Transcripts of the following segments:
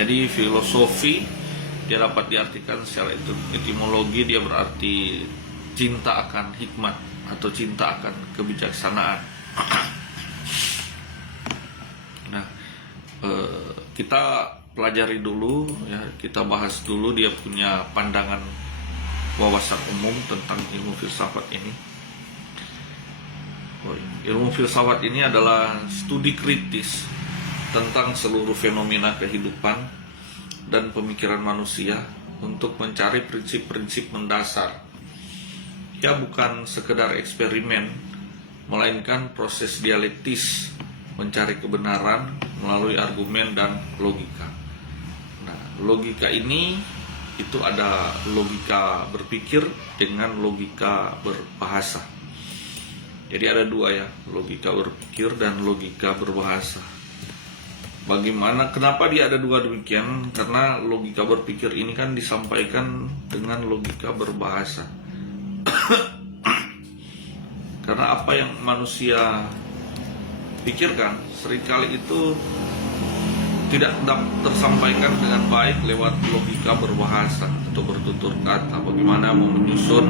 Jadi filosofi dia dapat diartikan secara etimologi, dia berarti cinta akan hikmat atau cinta akan kebijaksanaan. Nah, kita pelajari dulu ya, kita bahas dulu dia punya pandangan wawasan umum tentang ilmu filsafat ini. Ilmu filsafat ini adalah studi kritis tentang seluruh fenomena kehidupan dan pemikiran manusia untuk mencari prinsip-prinsip mendasar. Ya, bukan sekedar eksperimen, melainkan proses dialektis mencari kebenaran melalui argumen dan logika. Nah, logika ini itu ada logika berpikir dengan logika berbahasa. Jadi ada dua ya, logika berpikir dan logika berbahasa. Kenapa dia ada dua demikian? Karena logika berpikir ini kan disampaikan dengan logika berbahasa. Karena apa yang manusia pikirkan seringkali itu tidak tersampaikan dengan baik lewat logika berbahasa atau bertutur kata. Bagaimana mau menyusun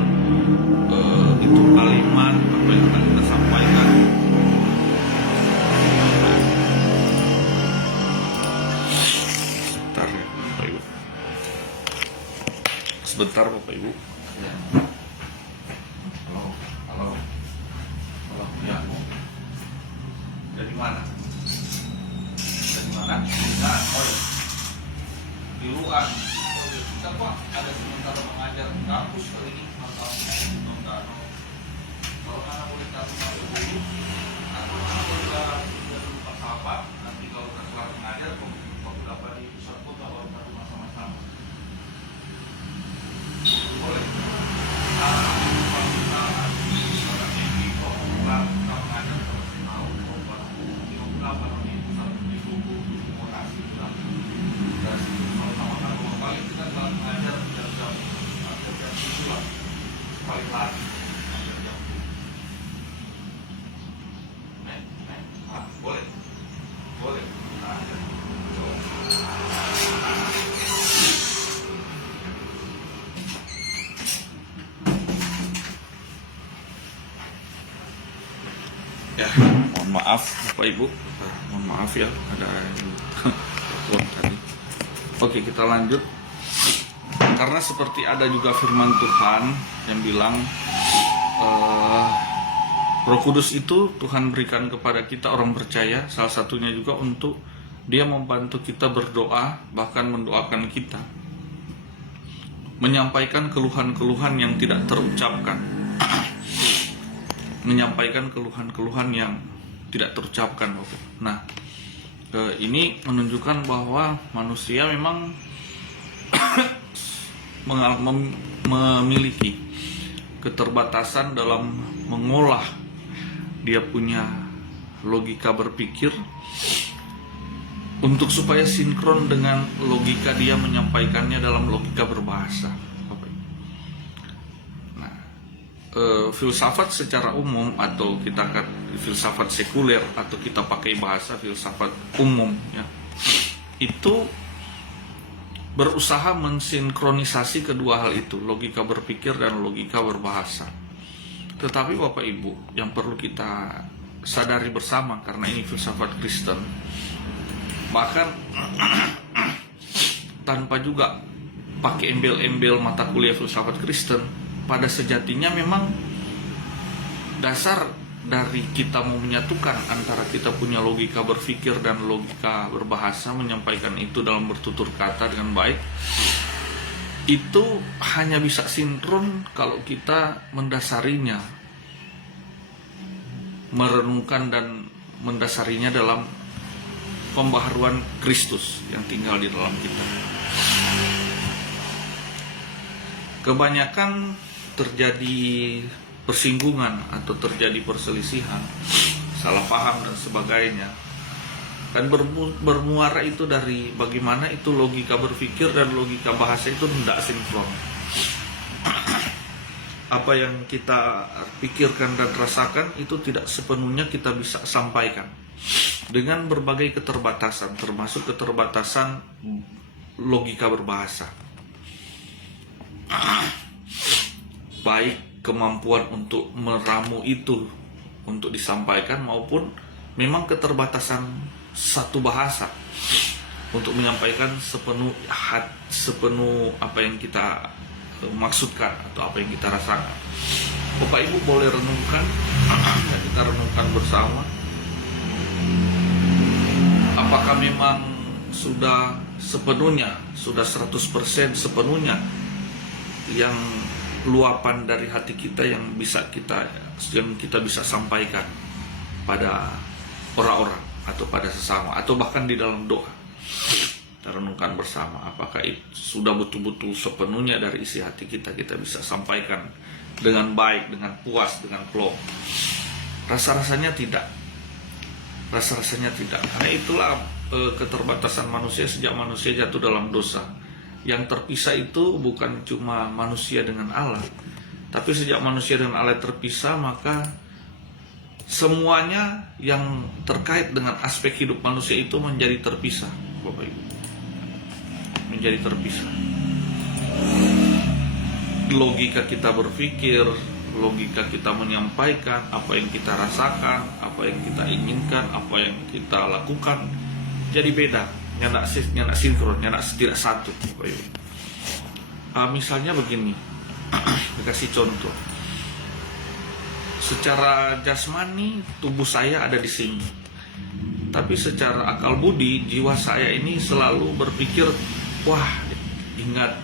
itu kalimat apa yang akan kita sampaikan. Sebentar Bapak Ibu. Ya. Halo. Ya. Dari mana? Enggak, di luar. Kita Pak ada sementara mengajar di kampus kali ini masalah kalau anak boleh tahu dulu, atau anak boleh lupa sahabat. Nanti kalau kelar mengajar, kalau dapat di pusat kota baru tahu sama-sama. Boleh. Kalau kita orang ini kalau mengajar pasti tahu kalau di beberapa nanti pusat di buku kasih dan sama-sama paling kita kalau mengajar jam-jam itulah paling lagi. Boleh. Ya, mohon maaf Bapak Ibu, mohon maaf ya ada tadi. Oke, kita lanjut. Karena seperti ada juga firman Tuhan yang bilang Roh Kudus itu Tuhan berikan kepada kita orang percaya, salah satunya juga untuk dia membantu kita berdoa, bahkan mendoakan kita, menyampaikan keluhan-keluhan yang tidak terucapkan, menyampaikan keluhan-keluhan yang tidak terucapkan. Nah, ini menunjukkan bahwa manusia memang memiliki keterbatasan dalam mengolah dia punya logika berpikir untuk supaya sinkron dengan logika dia menyampaikannya dalam logika berbahasa. Nah, filsafat secara umum atau kita filsafat sekuler atau kita pakai bahasa filsafat umum ya, itu berusaha mensinkronisasi kedua hal itu, logika berpikir dan logika berbahasa. Tetapi Bapak Ibu, yang perlu kita sadari bersama, karena ini filsafat Kristen, bahkan tanpa juga pakai embel-embel mata kuliah filsafat Kristen, pada sejatinya memang dasar dari kita mau menyatukan antara kita punya logika berpikir dan logika berbahasa, menyampaikan itu dalam bertutur kata dengan baik, itu hanya bisa sinkron kalau kita mendasarinya, merenungkan dan mendasarinya dalam pembaharuan Kristus yang tinggal di dalam kita. Kebanyakan terjadi persinggungan atau terjadi perselisihan, salah paham dan sebagainya, dan bermuara itu dari bagaimana itu logika berpikir dan logika bahasa itu tidak sinkron. Apa yang kita pikirkan dan rasakan itu tidak sepenuhnya kita bisa sampaikan dengan berbagai keterbatasan, termasuk keterbatasan logika berbahasa. Baik kemampuan untuk meramu itu untuk disampaikan maupun memang keterbatasan satu bahasa untuk menyampaikan sepenuh apa yang kita maksudkan atau apa yang kita rasakan. Bapak Ibu boleh renungkan, kita renungkan bersama. Apakah memang sudah sepenuhnya, sudah 100% sepenuhnya yang luapan dari hati kita yang kita bisa sampaikan pada orang-orang atau pada sesama atau bahkan di dalam doa. Kita renungkan bersama, apakah itu sudah betul-betul sepenuhnya dari isi hati kita bisa sampaikan dengan baik, dengan puas, dengan plong. Rasa-rasanya tidak. Karena itulah keterbatasan manusia sejak manusia jatuh dalam dosa. Yang terpisah itu bukan cuma manusia dengan Allah, tapi sejak manusia dengan Allah terpisah, maka semuanya yang terkait dengan aspek hidup manusia itu menjadi terpisah, Bapak Ibu. Menjadi terpisah. Logika kita berpikir, logika kita menyampaikan apa yang kita rasakan, apa yang kita inginkan, apa yang kita lakukan jadi beda, nyanak sinkron, tidak satu. Misalnya begini, kasih contoh. Secara jasmani tubuh saya ada di sini, tapi secara akal budi jiwa saya ini selalu berpikir, wah, ingat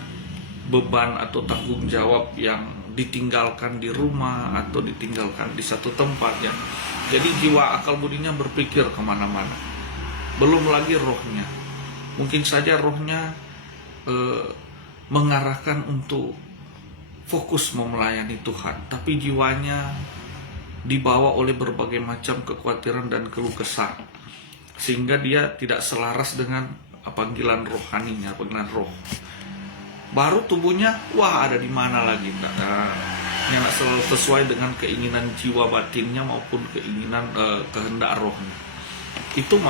beban atau tanggung jawab yang ditinggalkan di rumah atau ditinggalkan di satu tempat ya. Jadi jiwa akal budinya berpikir kemana-mana. Belum lagi rohnya. Mungkin saja rohnya mengarahkan untuk fokus melayani Tuhan, tapi jiwanya dibawa oleh berbagai macam kekhawatiran dan keluh kesah, sehingga dia tidak selaras dengan panggilan rohaninya, panggilan roh. Baru tubuhnya, wah, ada di mana lagi, yang selalu sesuai dengan keinginan jiwa batinnya maupun keinginan kehendak rohnya. Itu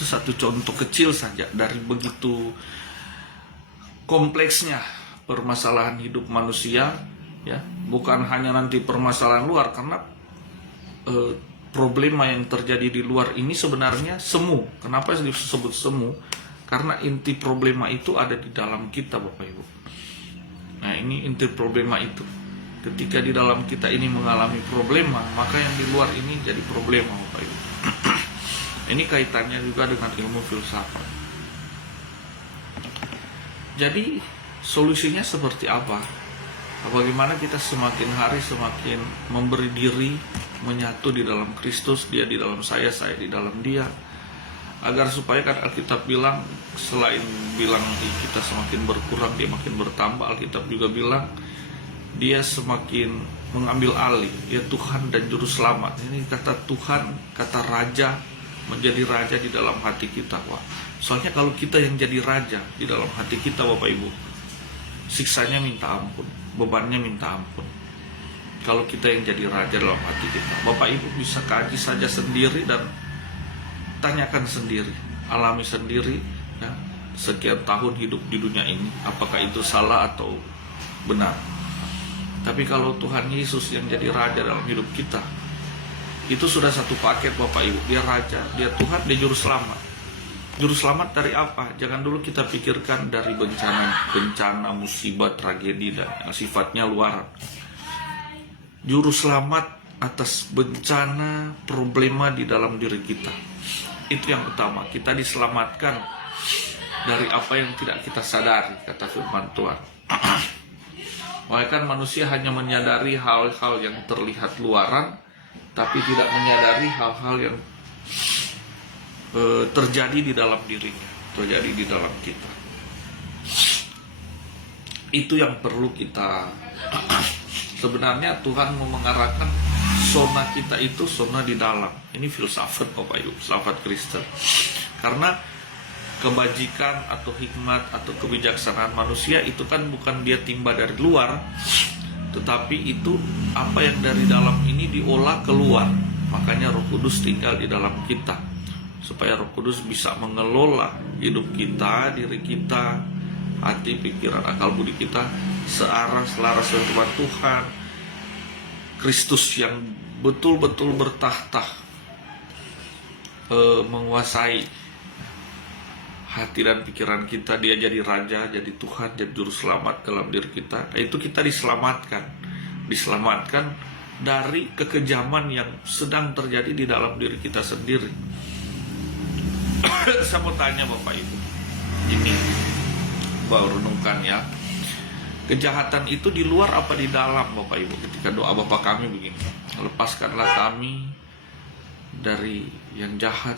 satu contoh kecil saja dari begitu kompleksnya permasalahan hidup manusia, ya. Bukan hanya nanti permasalahan luar, karena problema yang terjadi di luar ini sebenarnya semu. Kenapa disebut semu? Karena inti problema itu ada di dalam kita, Bapak Ibu. Nah, ini inti problema itu. Ketika di dalam kita ini mengalami problema, maka yang di luar ini jadi problema, Bapak Ibu. Ini kaitannya juga dengan ilmu filsafat. Jadi solusinya seperti apa? Bagaimana kita semakin hari semakin memberi diri menyatu di dalam Kristus, dia di dalam saya di dalam dia, agar supaya kan Alkitab bilang, selain bilang kita semakin berkurang, dia makin bertambah. Alkitab juga bilang dia semakin mengambil alih, ya Tuhan dan Juru Selamat. Ini kata Tuhan, kata Raja, menjadi Raja di dalam hati kita. Wah, soalnya kalau kita yang jadi Raja di dalam hati kita, Bapak Ibu, siksanya minta ampun, bebannya minta ampun. Kalau kita yang jadi Raja dalam hati kita, Bapak Ibu bisa kaji saja sendiri dan tanyakan sendiri, alami sendiri, ya, sekian tahun hidup di dunia ini, apakah itu salah atau benar. Tapi kalau Tuhan Yesus yang jadi Raja dalam hidup kita, itu sudah satu paket, Bapak Ibu. Dia Raja, dia Tuhan, dia Juru Selamat. Juru Selamat dari apa? Jangan dulu kita pikirkan dari bencana, musibah, tragedi dan yang sifatnya luar. Juru Selamat atas bencana, problema di dalam diri kita. Itu yang utama. Kita diselamatkan dari apa yang tidak kita sadari, kata firman Tuhan. Makanya kan manusia hanya menyadari hal-hal yang terlihat luaran, tapi tidak menyadari hal-hal yang terjadi di dalam dirinya, terjadi di dalam kita. Itu yang perlu kita. Sebenarnya Tuhan mau mengarahkan zona kita itu zona di dalam. Ini filsafat, Bapak Ibu, filsafat Kristen. Karena kebajikan atau hikmat atau kebijaksanaan manusia itu kan bukan dia timba dari luar, tetapi itu apa yang dari dalam ini diolah keluar. Makanya Roh Kudus tinggal di dalam kita, supaya Roh Kudus bisa mengelola hidup kita, diri kita, hati, pikiran, akal budi kita selaras dengan firman Tuhan. Kristus yang betul-betul bertahta menguasai hati dan pikiran kita. Dia jadi raja, jadi Tuhan, jadi juru selamat dalam diri kita. Itu kita diselamatkan dari kekejaman yang sedang terjadi di dalam diri kita sendiri. Saya mau tanya Bapak Ibu, ini baru renungkan ya, kejahatan itu di luar apa di dalam Bapak Ibu? Ketika doa Bapa kami begini, lepaskanlah kami dari yang jahat,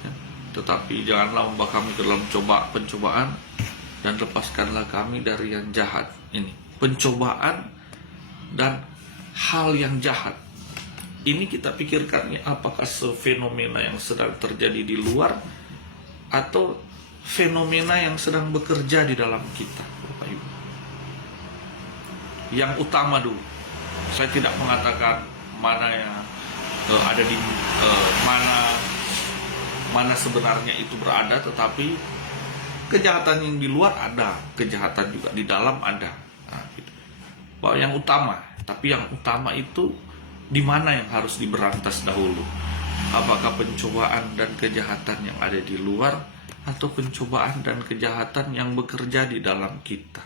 ya, tetapi janganlah membawa kami ke dalam pencobaan, dan lepaskanlah kami dari yang jahat. Ini pencobaan dan hal yang jahat ini kita pikirkan ya, apakah fenomena yang sedang terjadi di luar atau fenomena yang sedang bekerja di dalam kita, Bapak Ibu. Yang utama dulu, saya tidak mengatakan mana yang ada di mana sebenarnya itu berada, tetapi kejahatan yang di luar ada, kejahatan juga di dalam ada. Nah, gitu. Bahwa yang utama, tapi yang utama itu di mana yang harus diberantas dahulu? Apakah pencobaan dan kejahatan yang ada di luar, atau pencobaan dan kejahatan yang bekerja di dalam kita?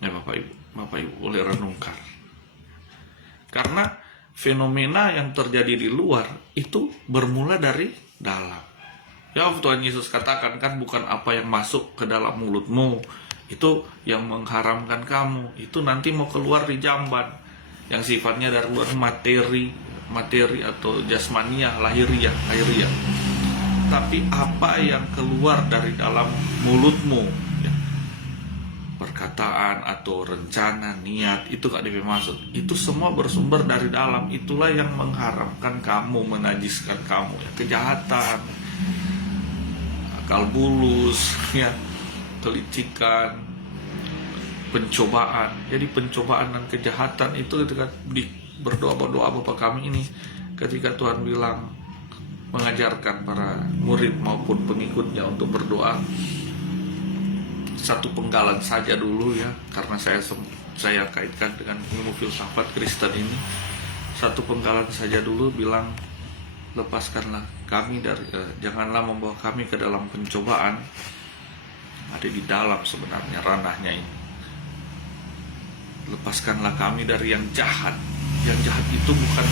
Ya Bapak Ibu boleh renungkan. Karena fenomena yang terjadi di luar itu bermula dari dalam. Ya Tuhan Yesus katakan kan, bukan apa yang masuk ke dalam mulutmu itu yang mengharamkan kamu, itu nanti mau keluar di jamban, yang sifatnya dari luar, materi atau jasmania, lahiriah. Tapi apa yang keluar dari dalam mulutmu, ya, perkataan atau rencana, niat, itu gak dimaksud. Itu semua bersumber dari dalam. Itulah yang mengharamkan kamu, menajiskan kamu, ya. Kejahatan, akal bulus, ya, kelicikan, pencobaan. Jadi pencobaan dan kejahatan itu ketika berdoa Bapa kami ini, ketika Tuhan bilang mengajarkan para murid maupun pengikutnya untuk berdoa, satu penggalan saja dulu ya, karena saya kaitkan dengan ilmu filsafat Kristen ini. Satu penggalan saja dulu bilang, lepaskanlah kami dari janganlah membawa kami ke dalam pencobaan. Ada di dalam sebenarnya ranahnya ini. Lepaskanlah kami dari yang jahat. Yang jahat itu bukan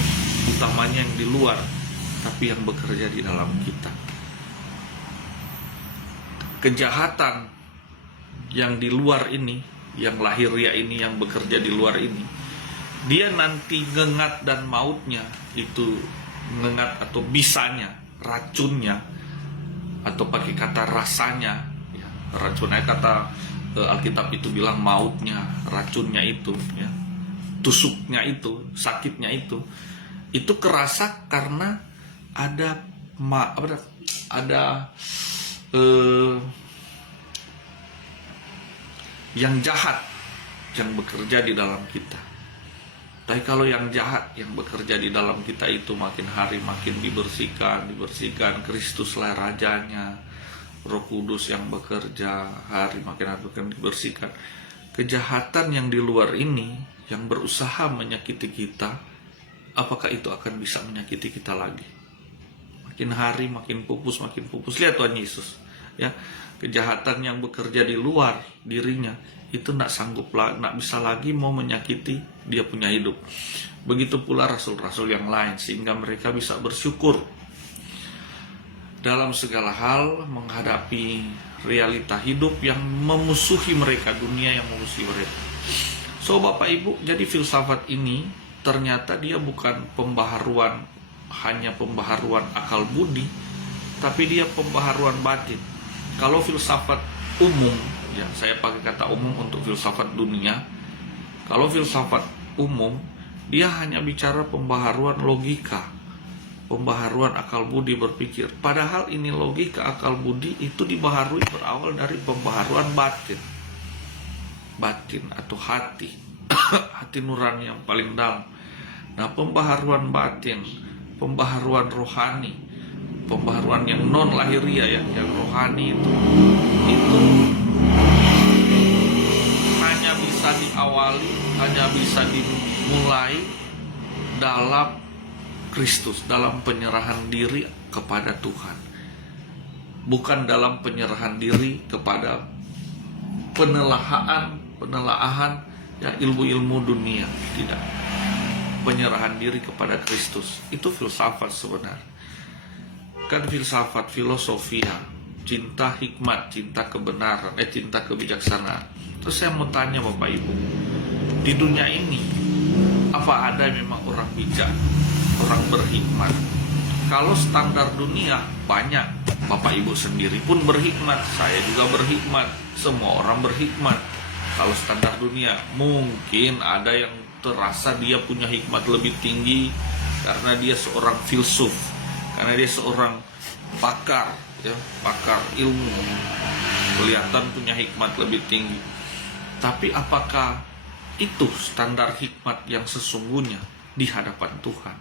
utamanya yang di luar, tapi yang bekerja di dalam kita. Kejahatan yang di luar ini, yang lahiriah ini, yang bekerja di luar ini, dia nanti ngengat dan mautnya itu, ngengat atau bisanya, racunnya, atau pakai kata rasanya, ya, racunnya, kata Alkitab itu bilang mautnya, racunnya itu, ya, tusuknya itu, sakitnya itu kerasa karena ada yang jahat yang bekerja di dalam kita. Tapi kalau yang jahat yang bekerja di dalam kita itu makin hari makin dibersihkan, Kristuslah rajanya, Roh Kudus yang bekerja, hari makin dibersihkan. Kejahatan yang di luar ini yang berusaha menyakiti kita, apakah itu akan bisa menyakiti kita lagi? Makin hari makin pupus. Lihat Tuhan Yesus, ya, kejahatan yang bekerja di luar dirinya itu tidak bisa lagi mau menyakiti dia punya hidup. Begitu pula rasul-rasul yang lain, sehingga mereka bisa bersyukur dalam segala hal menghadapi realita hidup yang memusuhi mereka, dunia yang memusuhi mereka. So Bapak Ibu, jadi filsafat ini ternyata dia bukan hanya pembaharuan akal budi, tapi dia pembaharuan batin. Kalau filsafat umum, ya saya pakai kata umum untuk filsafat dunia. Kalau filsafat umum, dia hanya bicara pembaharuan logika, pembaharuan akal budi berpikir. Padahal ini logika, akal budi itu dibaharui berawal dari pembaharuan batin atau hati, hati nurani yang paling dalam. Nah, pembaharuan batin, pembaharuan rohani, pembaharuan yang non lahiriah ya, yang rohani itu hanya bisa diawali, hanya bisa dimulai dalam Kristus, dalam penyerahan diri kepada Tuhan, bukan dalam penyerahan diri kepada penelaahan ya, ilmu-ilmu dunia. Tidak, penyerahan diri kepada Kristus itu filsafat sebenarnya, kan filsafat, filosofia, cinta hikmat, cinta kebenaran, cinta kebijaksanaan. Terus saya mau tanya Bapak Ibu, di dunia ini apa ada memang orang bijak, orang berhikmat? Kalau standar dunia banyak, Bapak Ibu sendiri pun berhikmat, saya juga berhikmat, semua orang berhikmat. Kalau standar dunia, mungkin ada yang terasa dia punya hikmat lebih tinggi karena dia seorang filsuf, karena dia seorang pakar, ya, pakar ilmu, kelihatan punya hikmat lebih tinggi. Tapi apakah itu standar hikmat yang sesungguhnya di hadapan Tuhan?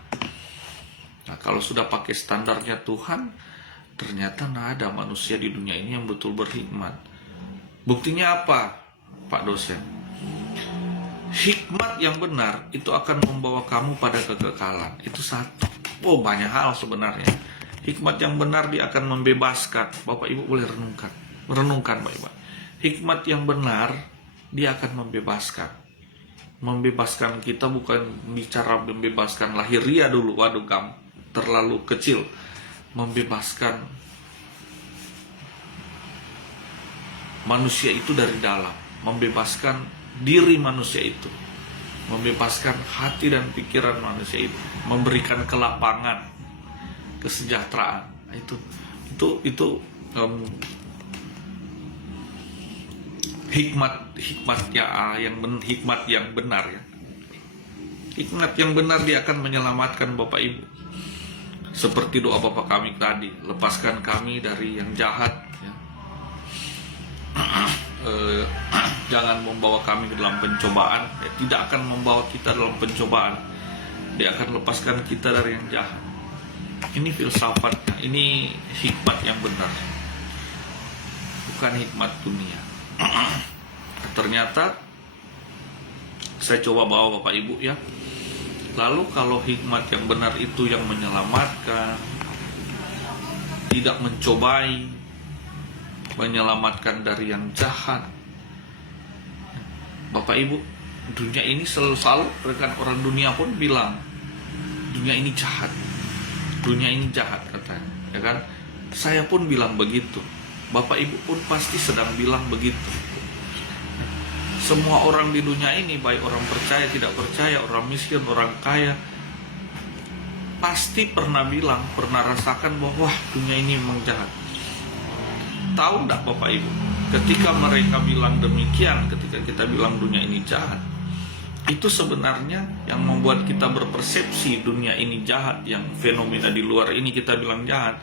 Nah, kalau sudah pakai standarnya Tuhan, ternyata tidak ada manusia di dunia ini yang betul berhikmat. Buktinya apa, Pak dosen? Hikmat yang benar itu akan membawa kamu pada kekekalan. Itu satu. Oh, banyak hal sebenarnya. Hikmat yang benar dia akan membebaskan. Bapak Ibu boleh renungkan Bapak. Hikmat yang benar dia akan membebaskan. Membebaskan kita bukan bicara membebaskan lahiriah dulu. Waduh, terlalu kecil. Membebaskan manusia itu dari dalam, membebaskan diri manusia itu, membebaskan hati dan pikiran manusia itu, memberikan kelapangan, kesejahteraan. Hikmat yang benar ya. Hikmat yang benar dia akan menyelamatkan Bapak Ibu. Seperti doa Bapak kami tadi, lepaskan kami dari yang jahat ya. Jangan membawa kami ke dalam pencobaan ya. Tidak akan membawa kita dalam pencobaan, dia akan lepaskan kita dari yang jahat. Ini filsafatnya, ini hikmat yang benar, bukan hikmat dunia. Ternyata saya coba bawa Bapak Ibu ya. Lalu kalau hikmat yang benar itu yang menyelamatkan, tidak mencobai, menyelamatkan dari yang jahat. Bapak Ibu, dunia ini selalu rekan orang dunia pun bilang dunia ini jahat, dunia ini jahat katanya, ya kan? Saya pun bilang begitu, Bapak Ibu pun pasti sedang bilang begitu. Semua orang di dunia ini, baik orang percaya, tidak percaya, orang miskin, orang kaya, pasti pernah bilang, pernah rasakan bahwa dunia ini memang jahat. Tahu enggak Bapak Ibu, ketika mereka bilang demikian, ketika kita bilang dunia ini jahat, itu sebenarnya yang membuat kita berpersepsi dunia ini jahat, yang fenomena di luar ini kita bilang jahat,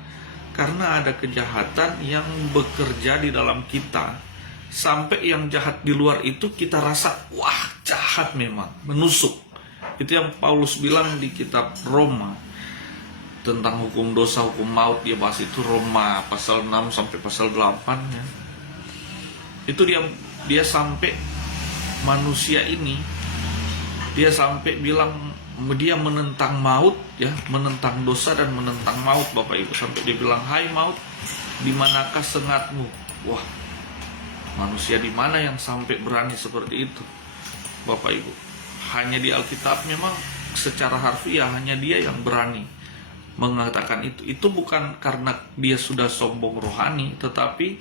karena ada kejahatan yang bekerja di dalam kita, sampai yang jahat di luar itu kita rasa, wah jahat memang, menusuk. Itu yang Paulus bilang di kitab Roma tentang hukum dosa, hukum maut. Dia bahas itu Roma pasal 6 sampai pasal 8 ya. Itu dia sampai manusia ini, dia sampai bilang dia menentang maut ya, menentang dosa dan menentang maut Bapak Ibu. Sampai dia bilang, hai maut, di manakah sengatmu? Wah, manusia di mana yang sampai berani seperti itu Bapak Ibu? Hanya di Alkitab memang secara harfiah hanya dia yang berani mengatakan itu. Itu bukan karena dia sudah sombong rohani, tetapi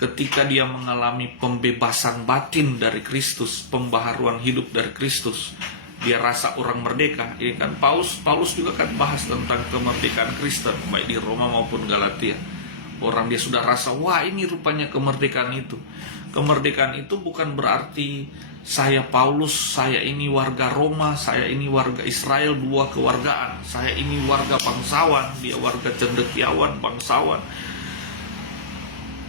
ketika dia mengalami pembebasan batin dari Kristus, pembaharuan hidup dari Kristus, dia rasa orang merdeka. Ini kan Paulus juga kan bahas tentang kemerdekaan Kristen baik di Roma maupun Galatia. Orang dia sudah rasa, wah ini rupanya kemerdekaan itu. Kemerdekaan itu bukan berarti saya Paulus, saya ini warga Roma, saya ini warga Israel, dua kewargaan. Saya ini warga bangsawan, dia warga cendekiawan, bangsawan.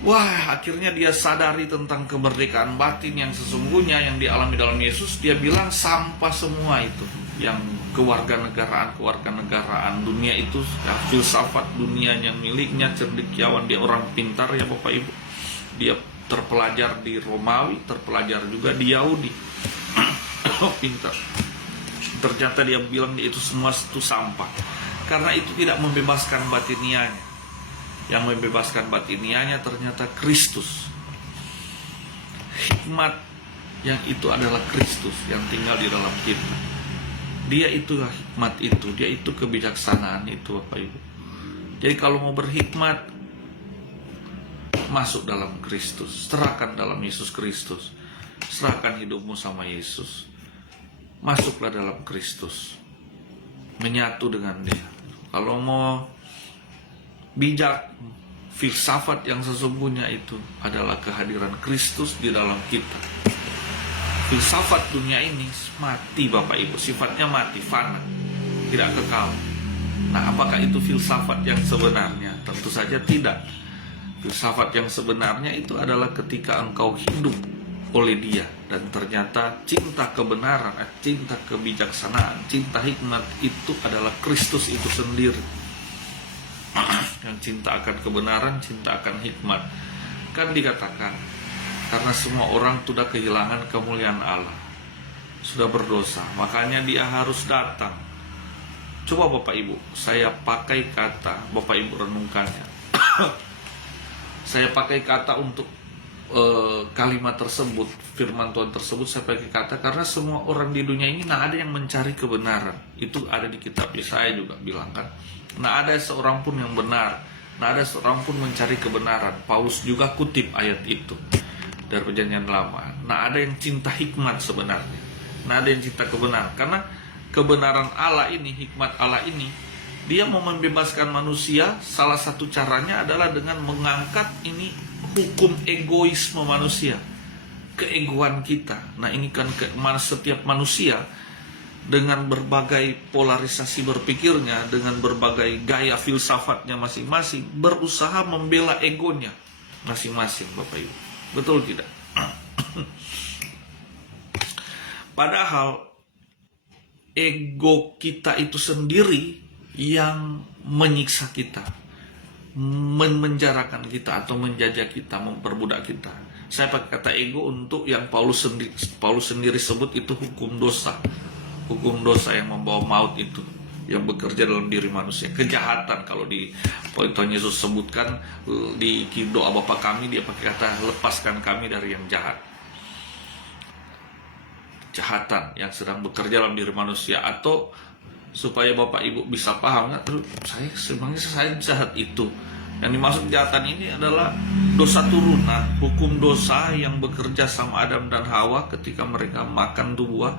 Wah, akhirnya dia sadari tentang kemerdekaan batin yang sesungguhnya yang dialami dalam Yesus. Dia bilang sampah semua itu, yang kewarganegaraan dunia itu, ya, filsafat dunia yang miliknya, cendekiawan, dia orang pintar ya Bapak Ibu. Dia terpelajar di Romawi, terpelajar juga di Yahudi. Pintar. Ternyata dia bilang itu semua itu sampah, karena itu tidak membebaskan batinianya. Yang membebaskan batinianya ternyata Kristus. Hikmat yang itu adalah Kristus yang tinggal di dalam kita. Dia itulah hikmat itu, dia itu kebijaksanaan itu Bapak Ibu. Jadi kalau mau berhikmat, masuk dalam Kristus, serahkan dalam Yesus Kristus, serahkan hidupmu sama Yesus, masuklah dalam Kristus, menyatu dengan Dia. Kalau mau bijak, filsafat yang sesungguhnya itu adalah kehadiran Kristus di dalam kita. Filsafat dunia ini mati Bapak Ibu, sifatnya mati, fana, tidak kekal. Nah, apakah itu filsafat yang sebenarnya? Tentu saja tidak. Filsafat yang sebenarnya itu adalah ketika engkau hidup oleh Dia, dan ternyata cinta kebenaran, cinta kebijaksanaan, cinta hikmat itu adalah Kristus itu sendiri. Yang cinta akan kebenaran, cinta akan hikmat. Kan dikatakan, karena semua orang sudah kehilangan kemuliaan Allah, sudah berdosa, makanya Dia harus datang. Coba Bapak Ibu, saya pakai kata, Bapak Ibu renungkannya. Saya pakai kata untuk kalimat tersebut, firman Tuhan tersebut, saya pakai kata karena semua orang di dunia ini nah ada yang mencari kebenaran. Itu ada di kitab Yesaya juga bilang kan, nah ada seorang pun yang benar, nah ada seorang pun mencari kebenaran. Paulus juga kutip ayat itu dari Perjanjian Lama. Nah ada yang cinta hikmat sebenarnya, nah ada yang cinta kebenaran, karena kebenaran Allah ini, hikmat Allah ini, Dia mau membebaskan manusia. Salah satu caranya adalah dengan mengangkat ini hukum egoisme manusia, keegoan kita. Nah ini kan setiap manusia dengan berbagai polarisasi berpikirnya, dengan berbagai gaya filsafatnya masing-masing, berusaha membela egonya masing-masing Bapak Ibu. Betul tidak? Padahal ego kita itu sendiri yang menyiksa kita, memenjarakan kita atau menjajah kita, memperbudak kita. Saya pakai kata ego untuk yang Paulus sendiri sebut itu hukum dosa. Hukum dosa yang membawa maut itu, yang bekerja dalam diri manusia. Kejahatan, kalau di Tuhan Yesus sebutkan di doa Bapa kami, Dia pakai kata lepaskan kami dari yang jahat. Kejahatan yang sedang bekerja dalam diri manusia. Atau supaya Bapak Ibu bisa paham, sebenarnya saya jahat itu. Yang dimaksud kejahatan ini adalah dosa turunan, hukum dosa yang bekerja sama Adam dan Hawa ketika mereka makan tuh buah.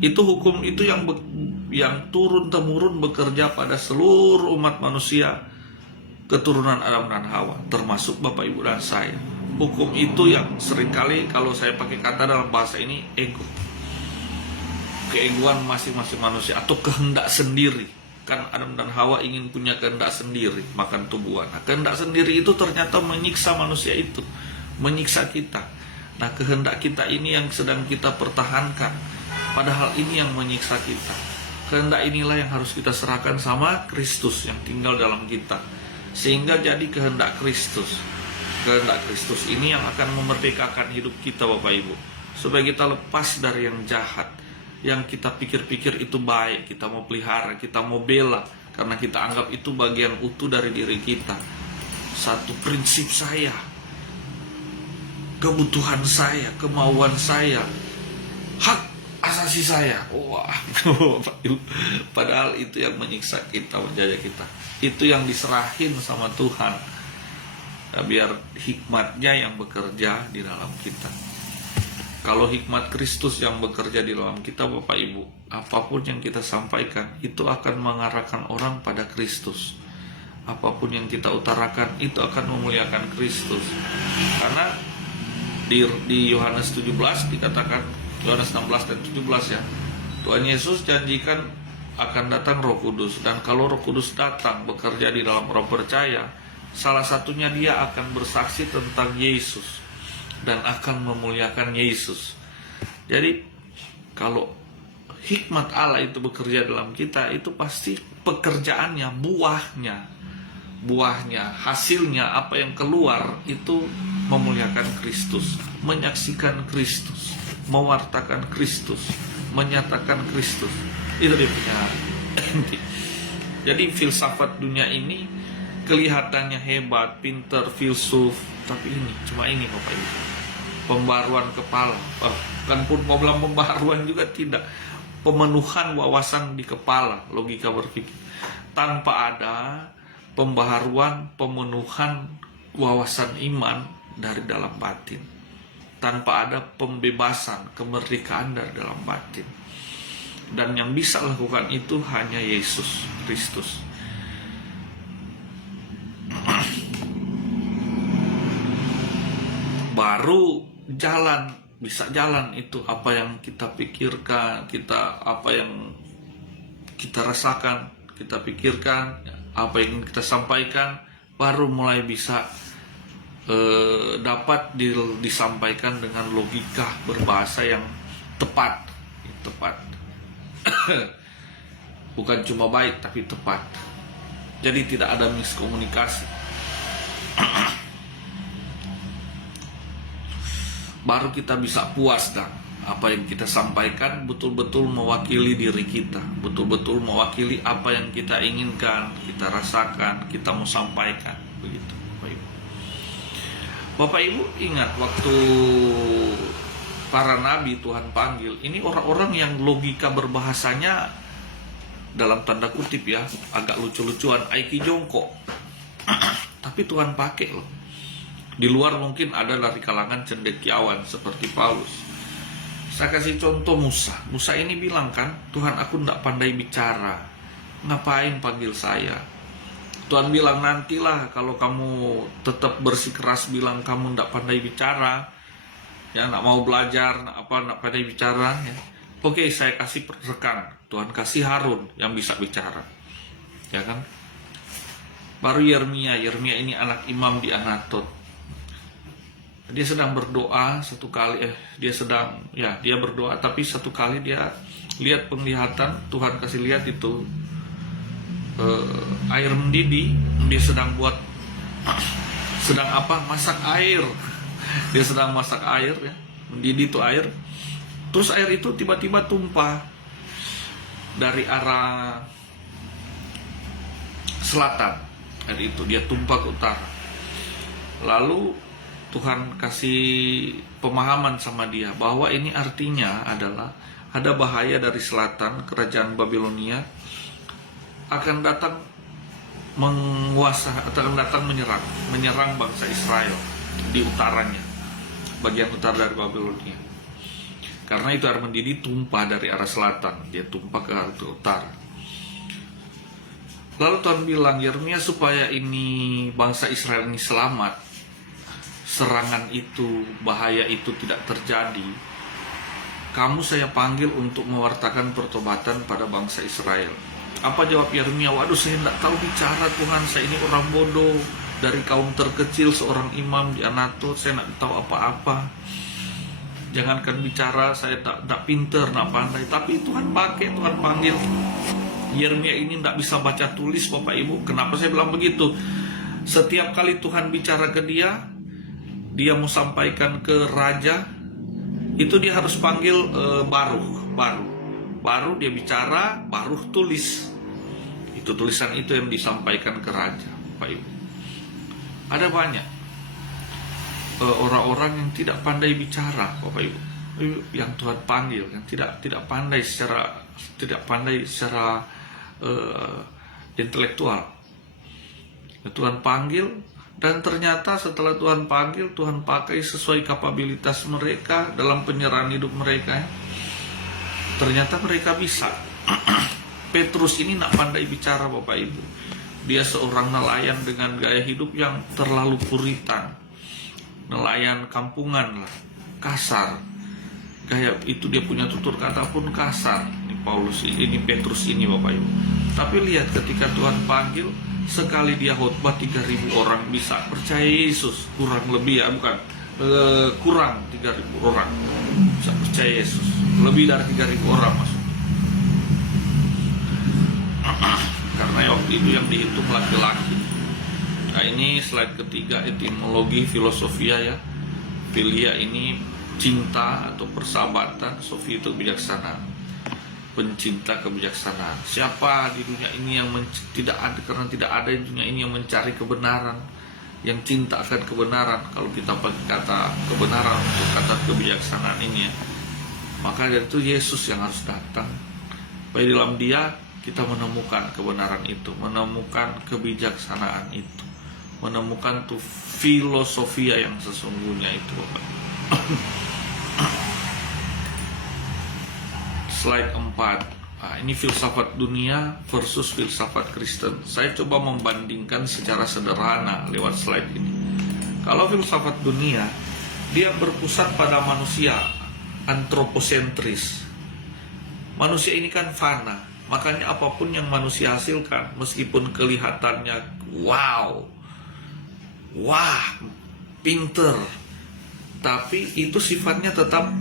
Itu hukum itu yang turun-temurun bekerja pada seluruh umat manusia, keturunan Adam dan Hawa, termasuk Bapak Ibu dan saya. Hukum itu yang seringkali kalau saya pakai kata dalam bahasa ini ego, keegoan masing-masing manusia atau kehendak sendiri. Kan Adam dan Hawa ingin punya kehendak sendiri, makan tubuhan. Nah, kehendak sendiri itu ternyata menyiksa manusia itu, menyiksa kita. Nah, kehendak kita ini yang sedang kita pertahankan, padahal ini yang menyiksa kita. Kehendak inilah yang harus kita serahkan sama Kristus yang tinggal dalam kita, sehingga jadi kehendak Kristus. Kehendak Kristus ini yang akan memerdekakan hidup kita Bapak Ibu, supaya kita lepas dari yang jahat, yang kita pikir-pikir itu baik, kita mau pelihara, kita mau bela, karena kita anggap itu bagian utuh dari diri kita. Satu prinsip saya, kebutuhan saya, kemauan saya, hak asasi saya. Wah, padahal itu yang menyiksa kita, menjajah kita. Itu yang diserahin sama Tuhan, biar hikmatnya yang bekerja di dalam kita. Kalau hikmat Kristus yang bekerja di dalam kita Bapak Ibu, apapun yang kita sampaikan itu akan mengarahkan orang pada Kristus. Apapun yang kita utarakan itu akan memuliakan Kristus. Karena di Yohanes 17 dikatakan, Yohanes 16 dan 17 ya, Tuhan Yesus janjikan akan datang Roh Kudus. Dan kalau Roh Kudus datang bekerja di dalam orang percaya, Salah satunya dia akan bersaksi tentang Yesus dan akan memuliakan Yesus. Jadi kalau hikmat Allah itu bekerja dalam kita, itu pasti pekerjaannya, buahnya, hasilnya, apa yang keluar itu memuliakan Kristus, menyaksikan Kristus, mewartakan Kristus, menyatakan Kristus. Itu dia punya inti. Jadi filsafat dunia ini kelihatannya hebat, pinter, filsuf, tapi ini cuma ini Bapak Ibu, pembaruan kepala. Bukan pun mau bilang pembaruan juga tidak, pemenuhan wawasan di kepala, logika berpikir, tanpa ada pembaharuan, pemenuhan wawasan iman dari dalam batin, tanpa ada pembebasan, kemerdekaan dari dalam batin. Dan yang bisa lakukan itu hanya Yesus Kristus. Baru bisa jalan itu apa yang kita pikirkan, apa yang kita rasakan, kita pikirkan, apa yang kita sampaikan, baru mulai bisa dapat disampaikan dengan logika berbahasa yang tepat. Bukan cuma baik tapi tepat. Jadi tidak ada miskomunikasi. Baru kita bisa puas dan apa yang kita sampaikan betul-betul mewakili diri kita, betul-betul mewakili apa yang kita inginkan, kita rasakan, kita mau sampaikan. Begitu Bapak Ibu. Bapak Ibu ingat waktu para nabi Tuhan panggil, ini orang-orang yang logika berbahasanya dalam tanda kutip ya, agak lucu-lucuan, aiki jongkok. Tapi Tuhan pakai loh. Di luar mungkin ada dari kalangan cendekiawan seperti Paulus. Saya kasih contoh Musa. Musa ini bilang kan, Tuhan aku tidak pandai bicara, ngapain panggil saya? Tuhan bilang nantilah kalau kamu tetap bersikeras bilang kamu tidak pandai bicara, ya tidak mau belajar, tidak pandai bicara, ya. Oke, saya kasih rekan. Tuhan kasih Harun yang bisa bicara, ya kan? Baru Yeremia ini anak imam di Anatot. Dia sedang berdoa satu kali, dia berdoa, tapi satu kali dia lihat penglihatan, Tuhan kasih lihat itu air mendidih. Dia sedang masak air. Dia sedang masak air, ya, mendidih itu air. Terus air itu tiba-tiba tumpah dari arah selatan. Air itu dia tumpah ke utara. Lalu Tuhan kasih pemahaman sama dia bahwa ini artinya adalah ada bahaya dari selatan, kerajaan Babilonia akan datang menyerang bangsa Israel di utaranya, bagian utara dari Babilonia. Karena itu air mendidih tumpah dari arah selatan, dia tumpah ke arah utara. Lalu Tuhan bilang, Yeremia, supaya ini bangsa Israel ini selamat, serangan itu, bahaya itu tidak terjadi, kamu saya panggil untuk mewartakan pertobatan pada bangsa Israel. Apa jawab Yeremia? Waduh, saya tidak tahu bicara Tuhan, saya ini orang bodoh, dari kaum terkecil seorang imam di Anatot, saya tidak tahu apa-apa. Jangankan bicara, saya tak pinter, tak pandai. Tapi Tuhan pakai, Tuhan panggil. Yeremia ini tidak bisa baca tulis Bapak Ibu. Kenapa saya bilang begitu? Setiap kali Tuhan bicara ke dia mau sampaikan ke raja, itu dia harus panggil baru dia bicara, baru tulis. Itu tulisan itu yang disampaikan ke raja, Pak Ibu. Ada banyak orang-orang yang tidak pandai bicara, Bapak Ibu, yang Tuhan panggil, yang tidak pandai secara intelektual. Tuhan panggil. Dan ternyata setelah Tuhan panggil, Tuhan pakai sesuai kapabilitas mereka dalam penyerahan hidup mereka. Ternyata mereka bisa. Petrus ini tidak pandai bicara Bapak Ibu. Dia seorang nelayan dengan gaya hidup yang terlalu puritan. Nelayan kampungan lah, kasar. Gaya itu dia punya tutur kata pun kasar. Ini Paulus ini, Petrus ini Bapak Ibu. Tapi lihat ketika Tuhan panggil, sekali dia khotbah 3.000 orang bisa percaya Yesus, kurang lebih ya, bukan kurang 3.000 orang bisa percaya Yesus, lebih dari 3.000 orang maksudnya. Karena waktu itu yang dihitung laki-laki. Nah ini slide ketiga, etimologi filosofia ya. Philia ini cinta atau persahabatan, Sophia itu kebijaksanaan, pencinta kebijaksanaan. Siapa di dunia ini yang tidak ada, karena tidak ada di dunia ini yang mencari kebenaran, yang cinta akan kebenaran. Kalau kita pakai kata kebenaran untuk kata kebijaksanaan ini ya, maka dari itu Yesus yang harus datang. Supaya dalam Dia kita menemukan kebenaran itu, menemukan kebijaksanaan itu, menemukan tuh filosofia yang sesungguhnya itu. Slide 4. Nah, ini filsafat dunia versus filsafat Kristen. Saya coba membandingkan secara sederhana lewat slide ini. Kalau filsafat dunia, dia berpusat pada manusia, antroposentris. Manusia ini kan fana, makanya apapun yang manusia hasilkan, meskipun kelihatannya wow, wah, pinter, tapi itu sifatnya tetap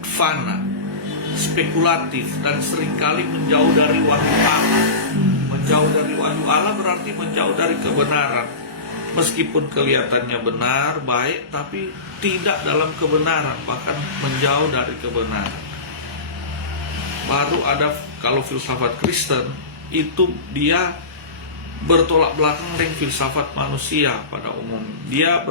fana, spekulatif, dan seringkali menjauh dari wahyu Allah. Menjauh dari wahyu Allah berarti menjauh dari kebenaran. Meskipun kelihatannya benar, baik, tapi tidak dalam kebenaran, bahkan menjauh dari kebenaran. Baru ada kalau filsafat Kristen itu dia bertolak belakang dengan filsafat manusia pada umum. Dia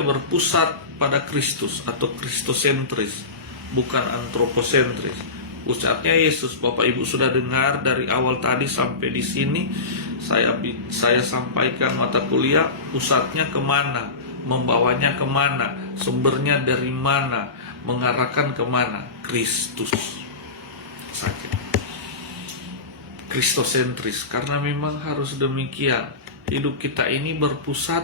berpusat pada Kristus atau kristosentris, bukan antroposentris. Pusatnya Yesus. Bapak Ibu sudah dengar dari awal tadi sampai di sini saya sampaikan mata kuliah, pusatnya kemana, membawanya kemana, sumbernya dari mana, mengarahkan kemana? Kristus. Sakit. Kristosentris, karena memang harus demikian. Hidup kita ini berpusat,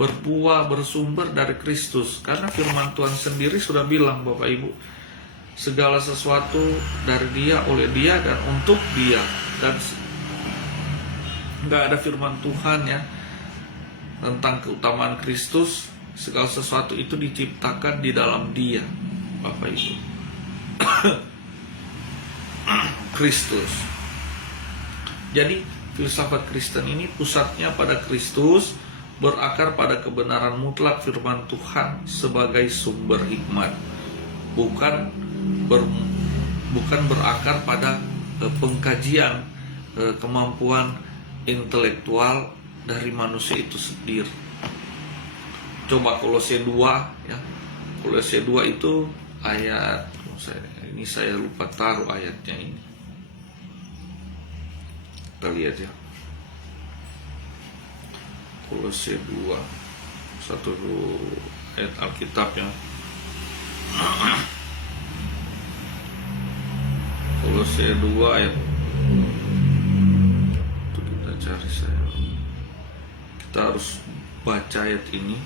berbuah, bersumber dari Kristus. Karena firman Tuhan sendiri sudah bilang Bapak Ibu, segala sesuatu dari Dia, oleh Dia, dan untuk Dia. Dan nggak ada firman Tuhan ya tentang keutamaan Kristus. Segala sesuatu itu diciptakan di dalam Dia, Bapak Ibu. Kristus. Jadi filsafat Kristen ini pusatnya pada Kristus, berakar pada kebenaran mutlak firman Tuhan sebagai sumber hikmat, bukan berakar pada pengkajian kemampuan intelektual dari manusia itu sendiri. Coba Kolose 2 ya. Kolose 2 itu ayat, ini saya lupa taruh ayatnya ini. Kita lihat ya. Kolose 2 satu ayat Alkitab ya. Kolose 2 ayat itu kita cari saya. Kita harus baca ayat ini.